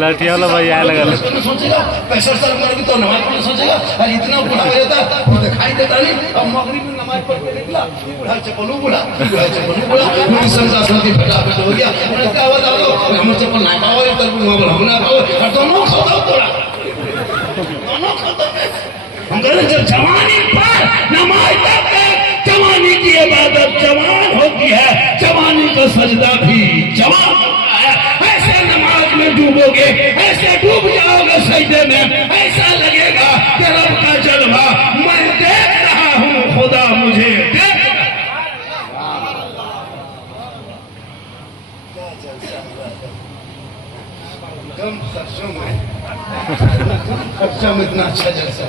लाठी वाला भाई आया लगा लो। सोचेगा पैसा सर मारेगी तो नमाज पढ़ने सोचेगा, अरे इतना बूढ़ा हो जाता है दिखाई देता नहीं, अब मगरिब में नमाज पढ़ के निकला, बूढ़ा चप्पलू बूढ़ा पूरी संसार शांति फटाफट हो गया, मैंने क्या बताओ हम चप्पल ना पाओ हम ना पाओ, दोनों खाता तोड़ा, दोनों खाता। हम कह रहे जब जवानी पर नमाज पढ़ते, जवानी की इबादत जवान होती है, जवानी का सजदा भी जवान होता है। ऐसे नमाज में डूबोगे, ऐसे डूब जाओगे सजदे में, ऐसा लगेगा कि रब का जलवा मैं देख रहा हूँ, खुदा मुझे देख रहा है। कम खर्चों में इतना अच्छा जलसा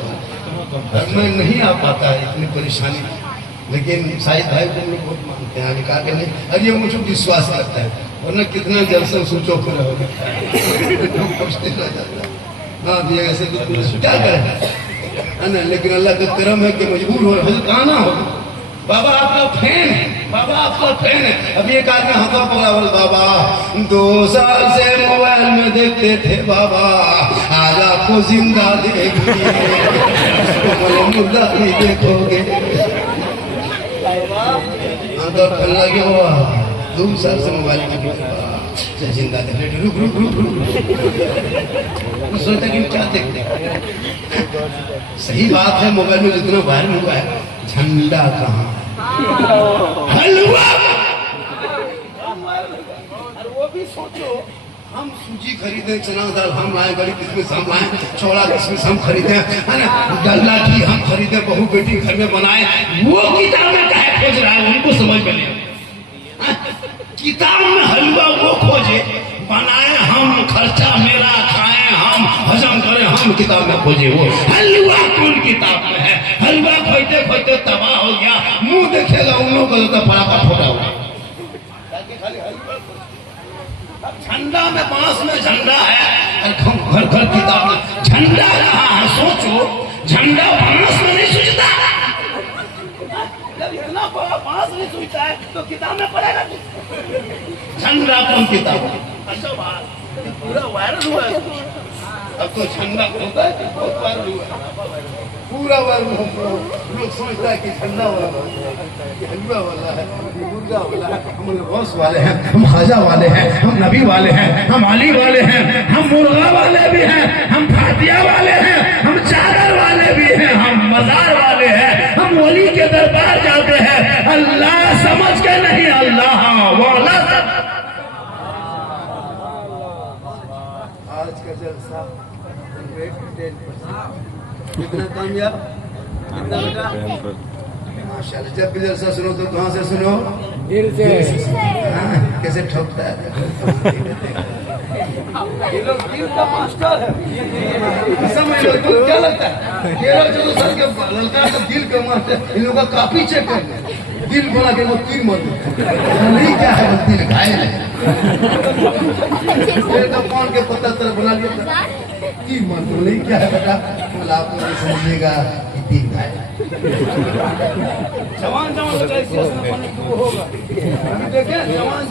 मैं नहीं आ पाता है, इतनी परेशानी, लेकिन शायद भाई को लोग बहुत मानते हैं, कहा कि नहीं, अरे ये मुझे विश्वास करता है, वरना कितना जलसा सोचो कर रहोगे हाँ दिया ऐसे क्या करें है ना, लेकिन अल्लाह का करम है कि मजबूर हो आना हो। बाबा आपका फैन है, बाबा आपका फैन है। अब ये कहा कि हाथा पकड़ा बोल बाबा 2 साल से मोबाइल में देखते थे बाबा, आज आपको जिंदा देखेंगे, मुर्दा ही देखोगे। तो लगे हुआ 2 साल से मोबाइल में जिंदा देख, रुक रुक रुक रुक सोचता कि क्या देखते। सही बात है, मोबाइल में जितना वायरल हुआ है, झंडा कहाँ, हलवा, और वो भी सोचो हम सूजी खरीदे, चना दाल हम लाए, बड़ी किस्में हम लाए, चौड़ा किस्में हम खरीदे, है ना, डल्ला की हम खरीदे, बहू बेटी घर में बनाए, वो किताब में क्या खोज रहा है उनको समझ में नहीं। किताब में हलवा वो खोजे, बनाए हम, खर्चा मेरा, खाए हम, हजम करे हम, किताब में खोजे वो हलवा कौन किताब में है। हलवा खोजते खोजते तबाह हो गया, मुंह देखेगा उन लोगों को पड़ाका फोड़ा हुआ। झंडा में, बांस में झंडा है, घर घर किताब में झंडा कहाँ है? सोचो, झंडा बांस में नहीं सूझता, जब इतना बड़ा बांस नहीं सूझता है तो किताब में पड़ेगा झंडा कौन किताब? अच्छा बात, पूरा वायरल हुआ है, अब तो झंडा होता है कि बहुत वायरल हुआ है, पूरा वायरल हो, लोग सोचता है कि झंडा वाला हलवा वाला है, मुर्गा वाला है, हम गौस वाले हैं, हम खाजा वाले हैं, हम नबी वाले हैं, हम अली वाले हैं, हम मुर्गा वाले भी हैं, हम फातिया वाले हैं, हम चादर वाले भी हैं, हम मजार वाले हैं, हम वली के दरबार जाते हैं, अल्लाह समझ के नहीं, अल्लाह वाला। आज का जलसा कितना कामयाब, कितना बेटा माशाल्लाह। जब भी जलसा सुनो तो कहाँ से सुनो? दिल से। कैसे ठोकता है ये लोग, दिल का मास्टर है, समझ लो। क्या लगता है ये लोग जो सर के लड़का तो दिल का मास्टर, इन लोगों का काफी चेक कर दिल बना के वो तीर मर नहीं, क्या है दिल घायल है, पान के पत्ता तरह बना लिया तीर मर नहीं, क्या है बेटा, आप समझिएगा दिन है। जवान जवान लड़का इस सियासत में पढ़ने को होगा। अभी देखें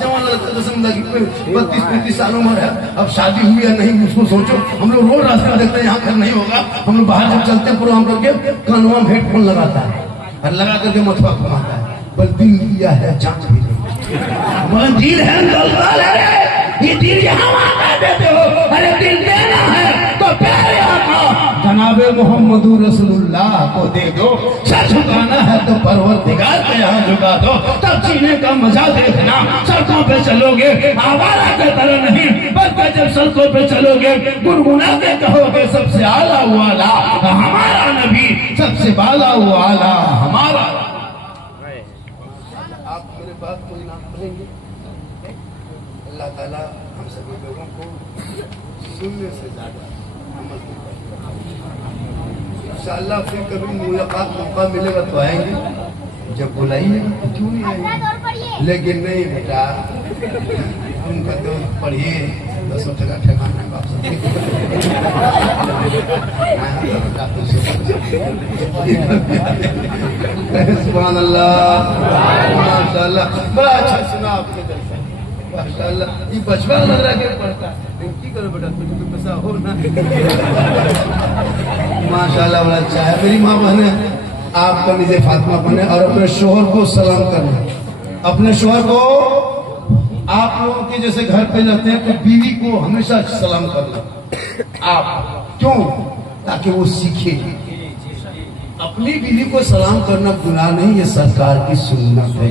जवान लड़का जिसमें 32-35 साल उम्र है, अब शादी हुई है नहीं उसको सोचो। हम लोग रोज रास्ते में देखते हैं यहाँ घर नहीं होगा, हम लोग बाहर जब चलते हैं प्रोग्राम करके कानवा में हेडफोन लगाता है और लगा करके मथुआ घुमाता है। बस दिल दिया है जांच भी नहीं, दिल है दलदल है, ये दिल यहाँ वहाँ देते हो। अरे दिल देना है तो प्यारे आका जनाबे मोहम्मद रसूलुल्लाह को दे दो। सर झुकाना है तो परवरदिगार के यहाँ झुका दो, तब जीने का मजा देखना। सड़कों पे चलोगे आवारा के तरह नहीं, बल्कि जब सड़कों पे चलोगे गुनगुना के कहोगे सबसे आला वाला हमारा नबी, सबसे बाला वाला हमारा। आप मेरे बात को इनाम करेंगे। अल्लाह ताला हम सभी लोगों को सुनने से ज्यादा अमल की तौफीक। इंशाअल्लाह फिर कभी मुलाकात मौका मिलेगा तो आएंगे, जब बुलाइएगा तो क्यों नहीं आएंगे। लेकिन नहीं बेटा, उनका तो पढ़िए 10 टका ठेकाना वापस। सुभान अल्लाह, माशाअल्लाह, बड़ा अच्छा सुना आपने जैसा, माशाअल्लाह। ये बचपन लग रहा है कि पढ़ता है, की करो बेटा, तुझे तो पैसा हो ना। माशाअल्लाह बड़ा अच्छा है। मेरी माँ बहने, आपका निजे फातिमा बने और अपने शोहर को सलाम करना। अपने शोहर को, आप लोगों के जैसे घर पे रहते हैं तो बीवी को हमेशा सलाम करना। आप क्यों? ताकि वो सीखे। अपनी बीवी को सलाम करना गुनाह नहीं, ये सरकार की सुन्नत है।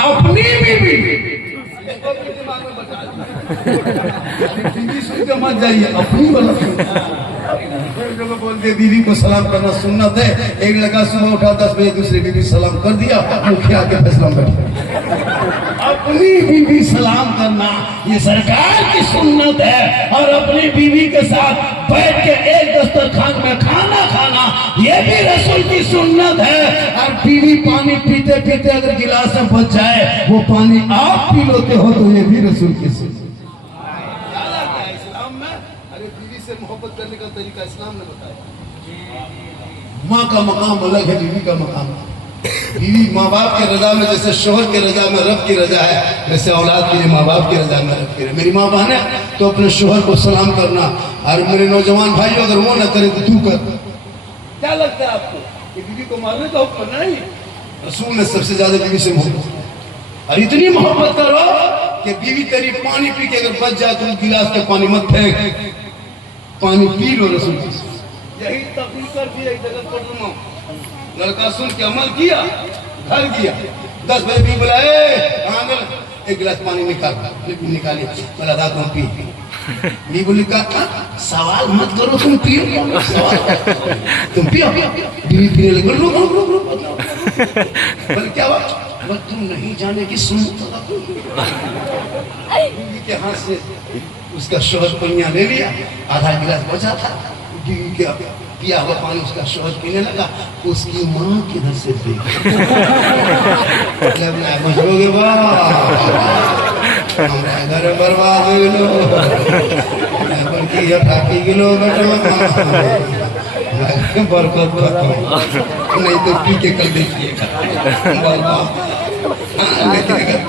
अपनी बीवी सुन के मत जाइए, अपनी वाला बोलते बीवी को सलाम करना सुन्नत है। एक लड़का सुबह उठा 10 बजे, दूसरी बीवी सलाम कर दिया, मुखिया के फैसला में बैठे। अपनी बीवी सलाम करना ये सरकार की सुन्नत है। और अपनी बीवी के साथ बैठ के एक दस्तरखान में खाना खाना ये भी रसूल की सुन्नत है। और बीवी पानी पीते पीते अगर गिलास में बच जाए, वो पानी आप पी लेते हो तो ये भी रसूल की सुन्नत। इस्लाम में अरे बीवी से मोहब्बत करने का तरीका इस्लाम ने बताया। माँ का मकाम अलग है, बीवी का मकाम। बीवी माँ बाप के रजा में जैसे शोहर के रजा में रब की रजा है, वैसे औलाद के लिए माँ बाप की रजा में रब की रजा। मेरी माँ बहन है तो अपने शोहर को सलाम करना। और मेरे नौजवान भाई अगर वो न करे तो तू कर। क्या लगता है आपको कि बीवी को मारने का हुक्म नहीं? रसूल ने सबसे ज्यादा बीवी से मोहब्बत, और इतनी मोहब्बत करो कि बीवी तेरी पानी पी के अगर बच जाए तो गिलास के पानी मत फेंक, पानी पी लो। रसूल यही तब्दील कर दिया जगत पर। लड़का सुन के अमल किया, घर गया, 10 बजे भी बुलाए, एक गिलास पानी निकालिए, बोला था तुम पी। नहीं बोली का सवाल मत करो, तुम पियो, तुम पियो। बीवी पीने लगे, बोले क्या बात? तुम नहीं जाने की सुन। बीवी के हाथ से उसका शोहर पनिया ले लिया, आधा गिलास बचा था, बीवी के पिया हुआ पानी उसका शोहर पीने लगा। उसकी माँ किधर से देख घर बर्बाद हो गलो, बरकत नहीं तो पी के कल देखिएगा।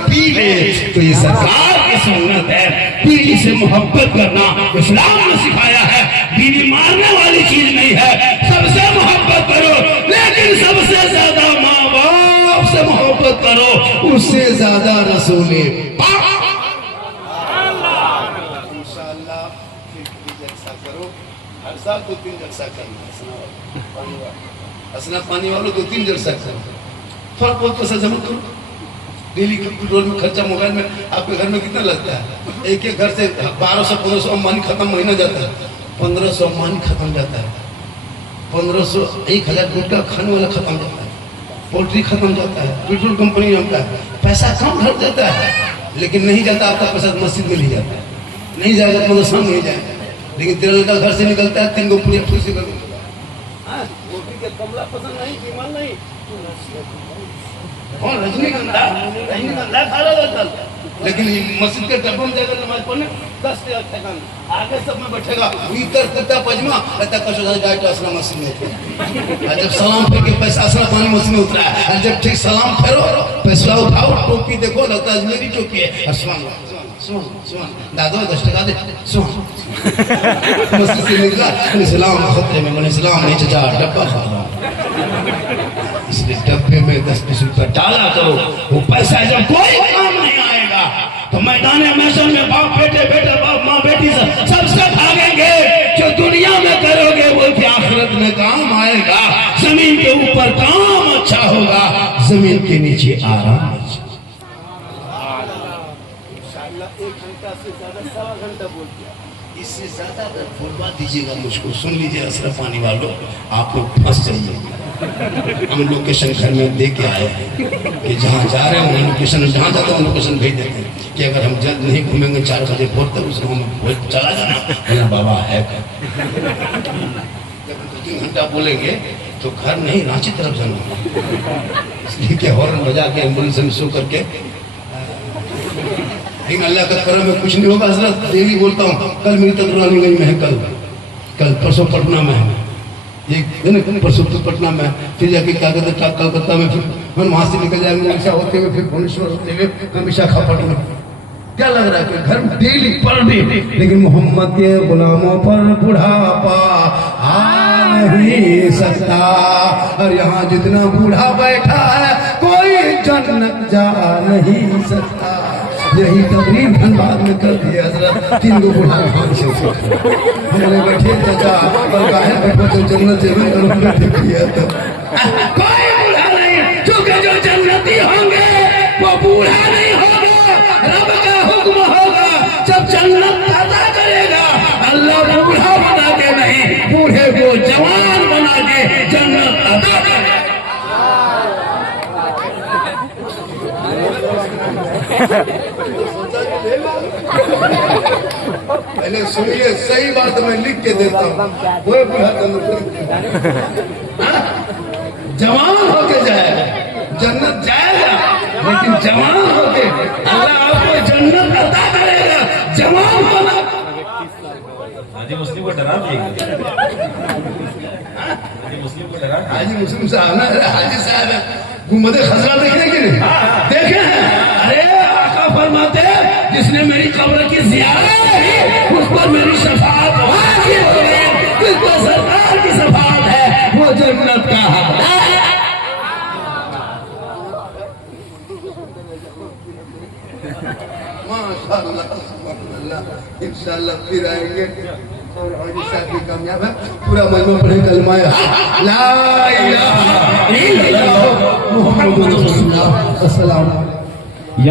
पी ले तो ये सरकार की सुन्नत है। बीवी से मोहब्बत करना इस्लाम ने सिखाया है। बीवी मारने वाली चीज नहीं है। सबसे मोहब्बत करो, लेकिन सबसे ज्यादा माँ बाप से मोहब्बत करो, उससे ज्यादा रसूले पाक। इंशाअल्लाह फिर जलसा करो, हर साल 2-3 जलसा करना। असना पानी वालों 2-3 जलसा करो, थोड़ा बहुत पैसा जमा करो। डेली पेट्रोल में खर्चा, मोबाइल में आपके घर में कितना लगता है? एक एक घर से 1200-1500 अम्बानी खत्म महीना जाता है, 1500 अम्बानी खत्म जाता है, 1500 1000 गुटखा खाने वाला खत्म जाता है, पोल्ट्री खत्म जाता है, पेट्रोल कंपनी जमता है, पैसा कम घर जाता है। लेकिन नहीं जाता आपका पैसा मस्जिद में नहीं जाता, नहीं जाएगा तो मदरसा नहीं जाएगा। लेकिन तेरा लड़का घर से निकलता है 3 गोपुरी खुशी कर कमला पसंद नहीं, बीमार नहीं, और रजनीगंधा खा रहा था। लेकिन मस्जिद के डब्बे में जाकर नमाज पढ़ने 10 ठेकान आगे सब में बैठेगा भीतर कुत्ता पजमा कहता कसो जाए असला मस्जिद में जब सलाम फेंक के पैसा असला पानी मस्जिद में उतरा है जब ठीक सलाम फेरो पैसा उठाओ टोपी देखो लगता है मेरी टोपी है सुन दादो 10 टका दे सुन मस्जिद से निकला इस्लाम खतरे में मैंने इस्लाम नहीं चचा डब्बा खा रहा इसलिए डब्बे में 10-20 रुपया डाला करो वो पैसा जब कोई काम नहीं आएगा तो मैदान मैशर में बाप बेटे बाप माँ बेटी सबसे भागेंगे जो दुनिया में करोगे वो भी आखिरत में काम आएगा जमीन के ऊपर काम अच्छा होगा जमीन के नीचे आराम अच्छा 1 घंटा से ज्यादा 1.25 घंटा बोल दिया इससे ज्यादा बोलवा दीजिएगा मुझको सुन लीजिए असरफ पानी वालों आप लोग फंस जाइए हम लोकेशन घर में दे के आए हैं कि जहाँ जा रहे हैं लोकेशन जहाँ जाते हैं लोकेशन भेज देते हैं कि अगर हम जल्द नहीं घूमेंगे 4 बजे भोर तक उसको हम चला जाना मेरा बाबा है जब 2-3 घंटा बोलेंगे तो घर नहीं रांची तरफ जाना इसलिए कि हॉर्न बजा के एम्बुलेंस में सो करके लेकिन अल्लाह का करम में कुछ नहीं होगा हजरत डेली बोलता हूँ कल मेरी तकरानी गई मैं कल परसों पटना में है एक परसों पटना में फिर जाके क्या कहते कलकत्ता में फिर हम वहां से निकल जाएंगे हमेशा होते हुए फिर भुवनेश्वर होते हुए हम विशाखापट्टनम क्या लग रहा है कि घर में डेली पर डे लेकिन मोहम्मद के गुलामों पर बुढ़ापा आ नहीं सकता और यहाँ जितना बूढ़ा बैठा है कोई जन्नत जा नहीं सकता यही तकरीर धनबाद में कर दिया हजरत 3 गो बूढ़ा भाग से बैठे चाचा और बाहर बैठो तो जन्नत से देखिए तो कोई बूढ़ा नहीं क्योंकि जो जन्नती होंगे वो बूढ़ा नहीं होगा रब का हुक्म होगा जब जन्नत अदा करेगा अल्लाह बूढ़ा बना के नहीं बूढ़े को जवान बना के जन्नत अदा करेगा पहले सुनिए सही बात मैं लिख के देता हूँ वो बुढ़ा जवान होके जाएगा जन्नत जाएगा लेकिन जवान होके अल्लाह आपको जन्नत अता करेगा जवान बना हाजी मुस्लिम को डरा हाजी मुस्लिम साहब ना हाजी साहब गुम्बद खजरा देखने के लिए देखे हैं अरे आका फरमाते जिसने मेरी कब्र की ज़ियारत की उस पर मेरी शफाअत वाजिब हो गई जिस पर सरकार की शफाअत है वो जन्नत का हकदार है माशाअल्लाह इंशाअल्लाह फिर आएंगे और हाजी साहब भी कामयाब है पूरा मजमा पढ़े कलमा ला इलाहा इल्लल्लाह मुहम्मदुर रसूलुल्लाह अस्सलाम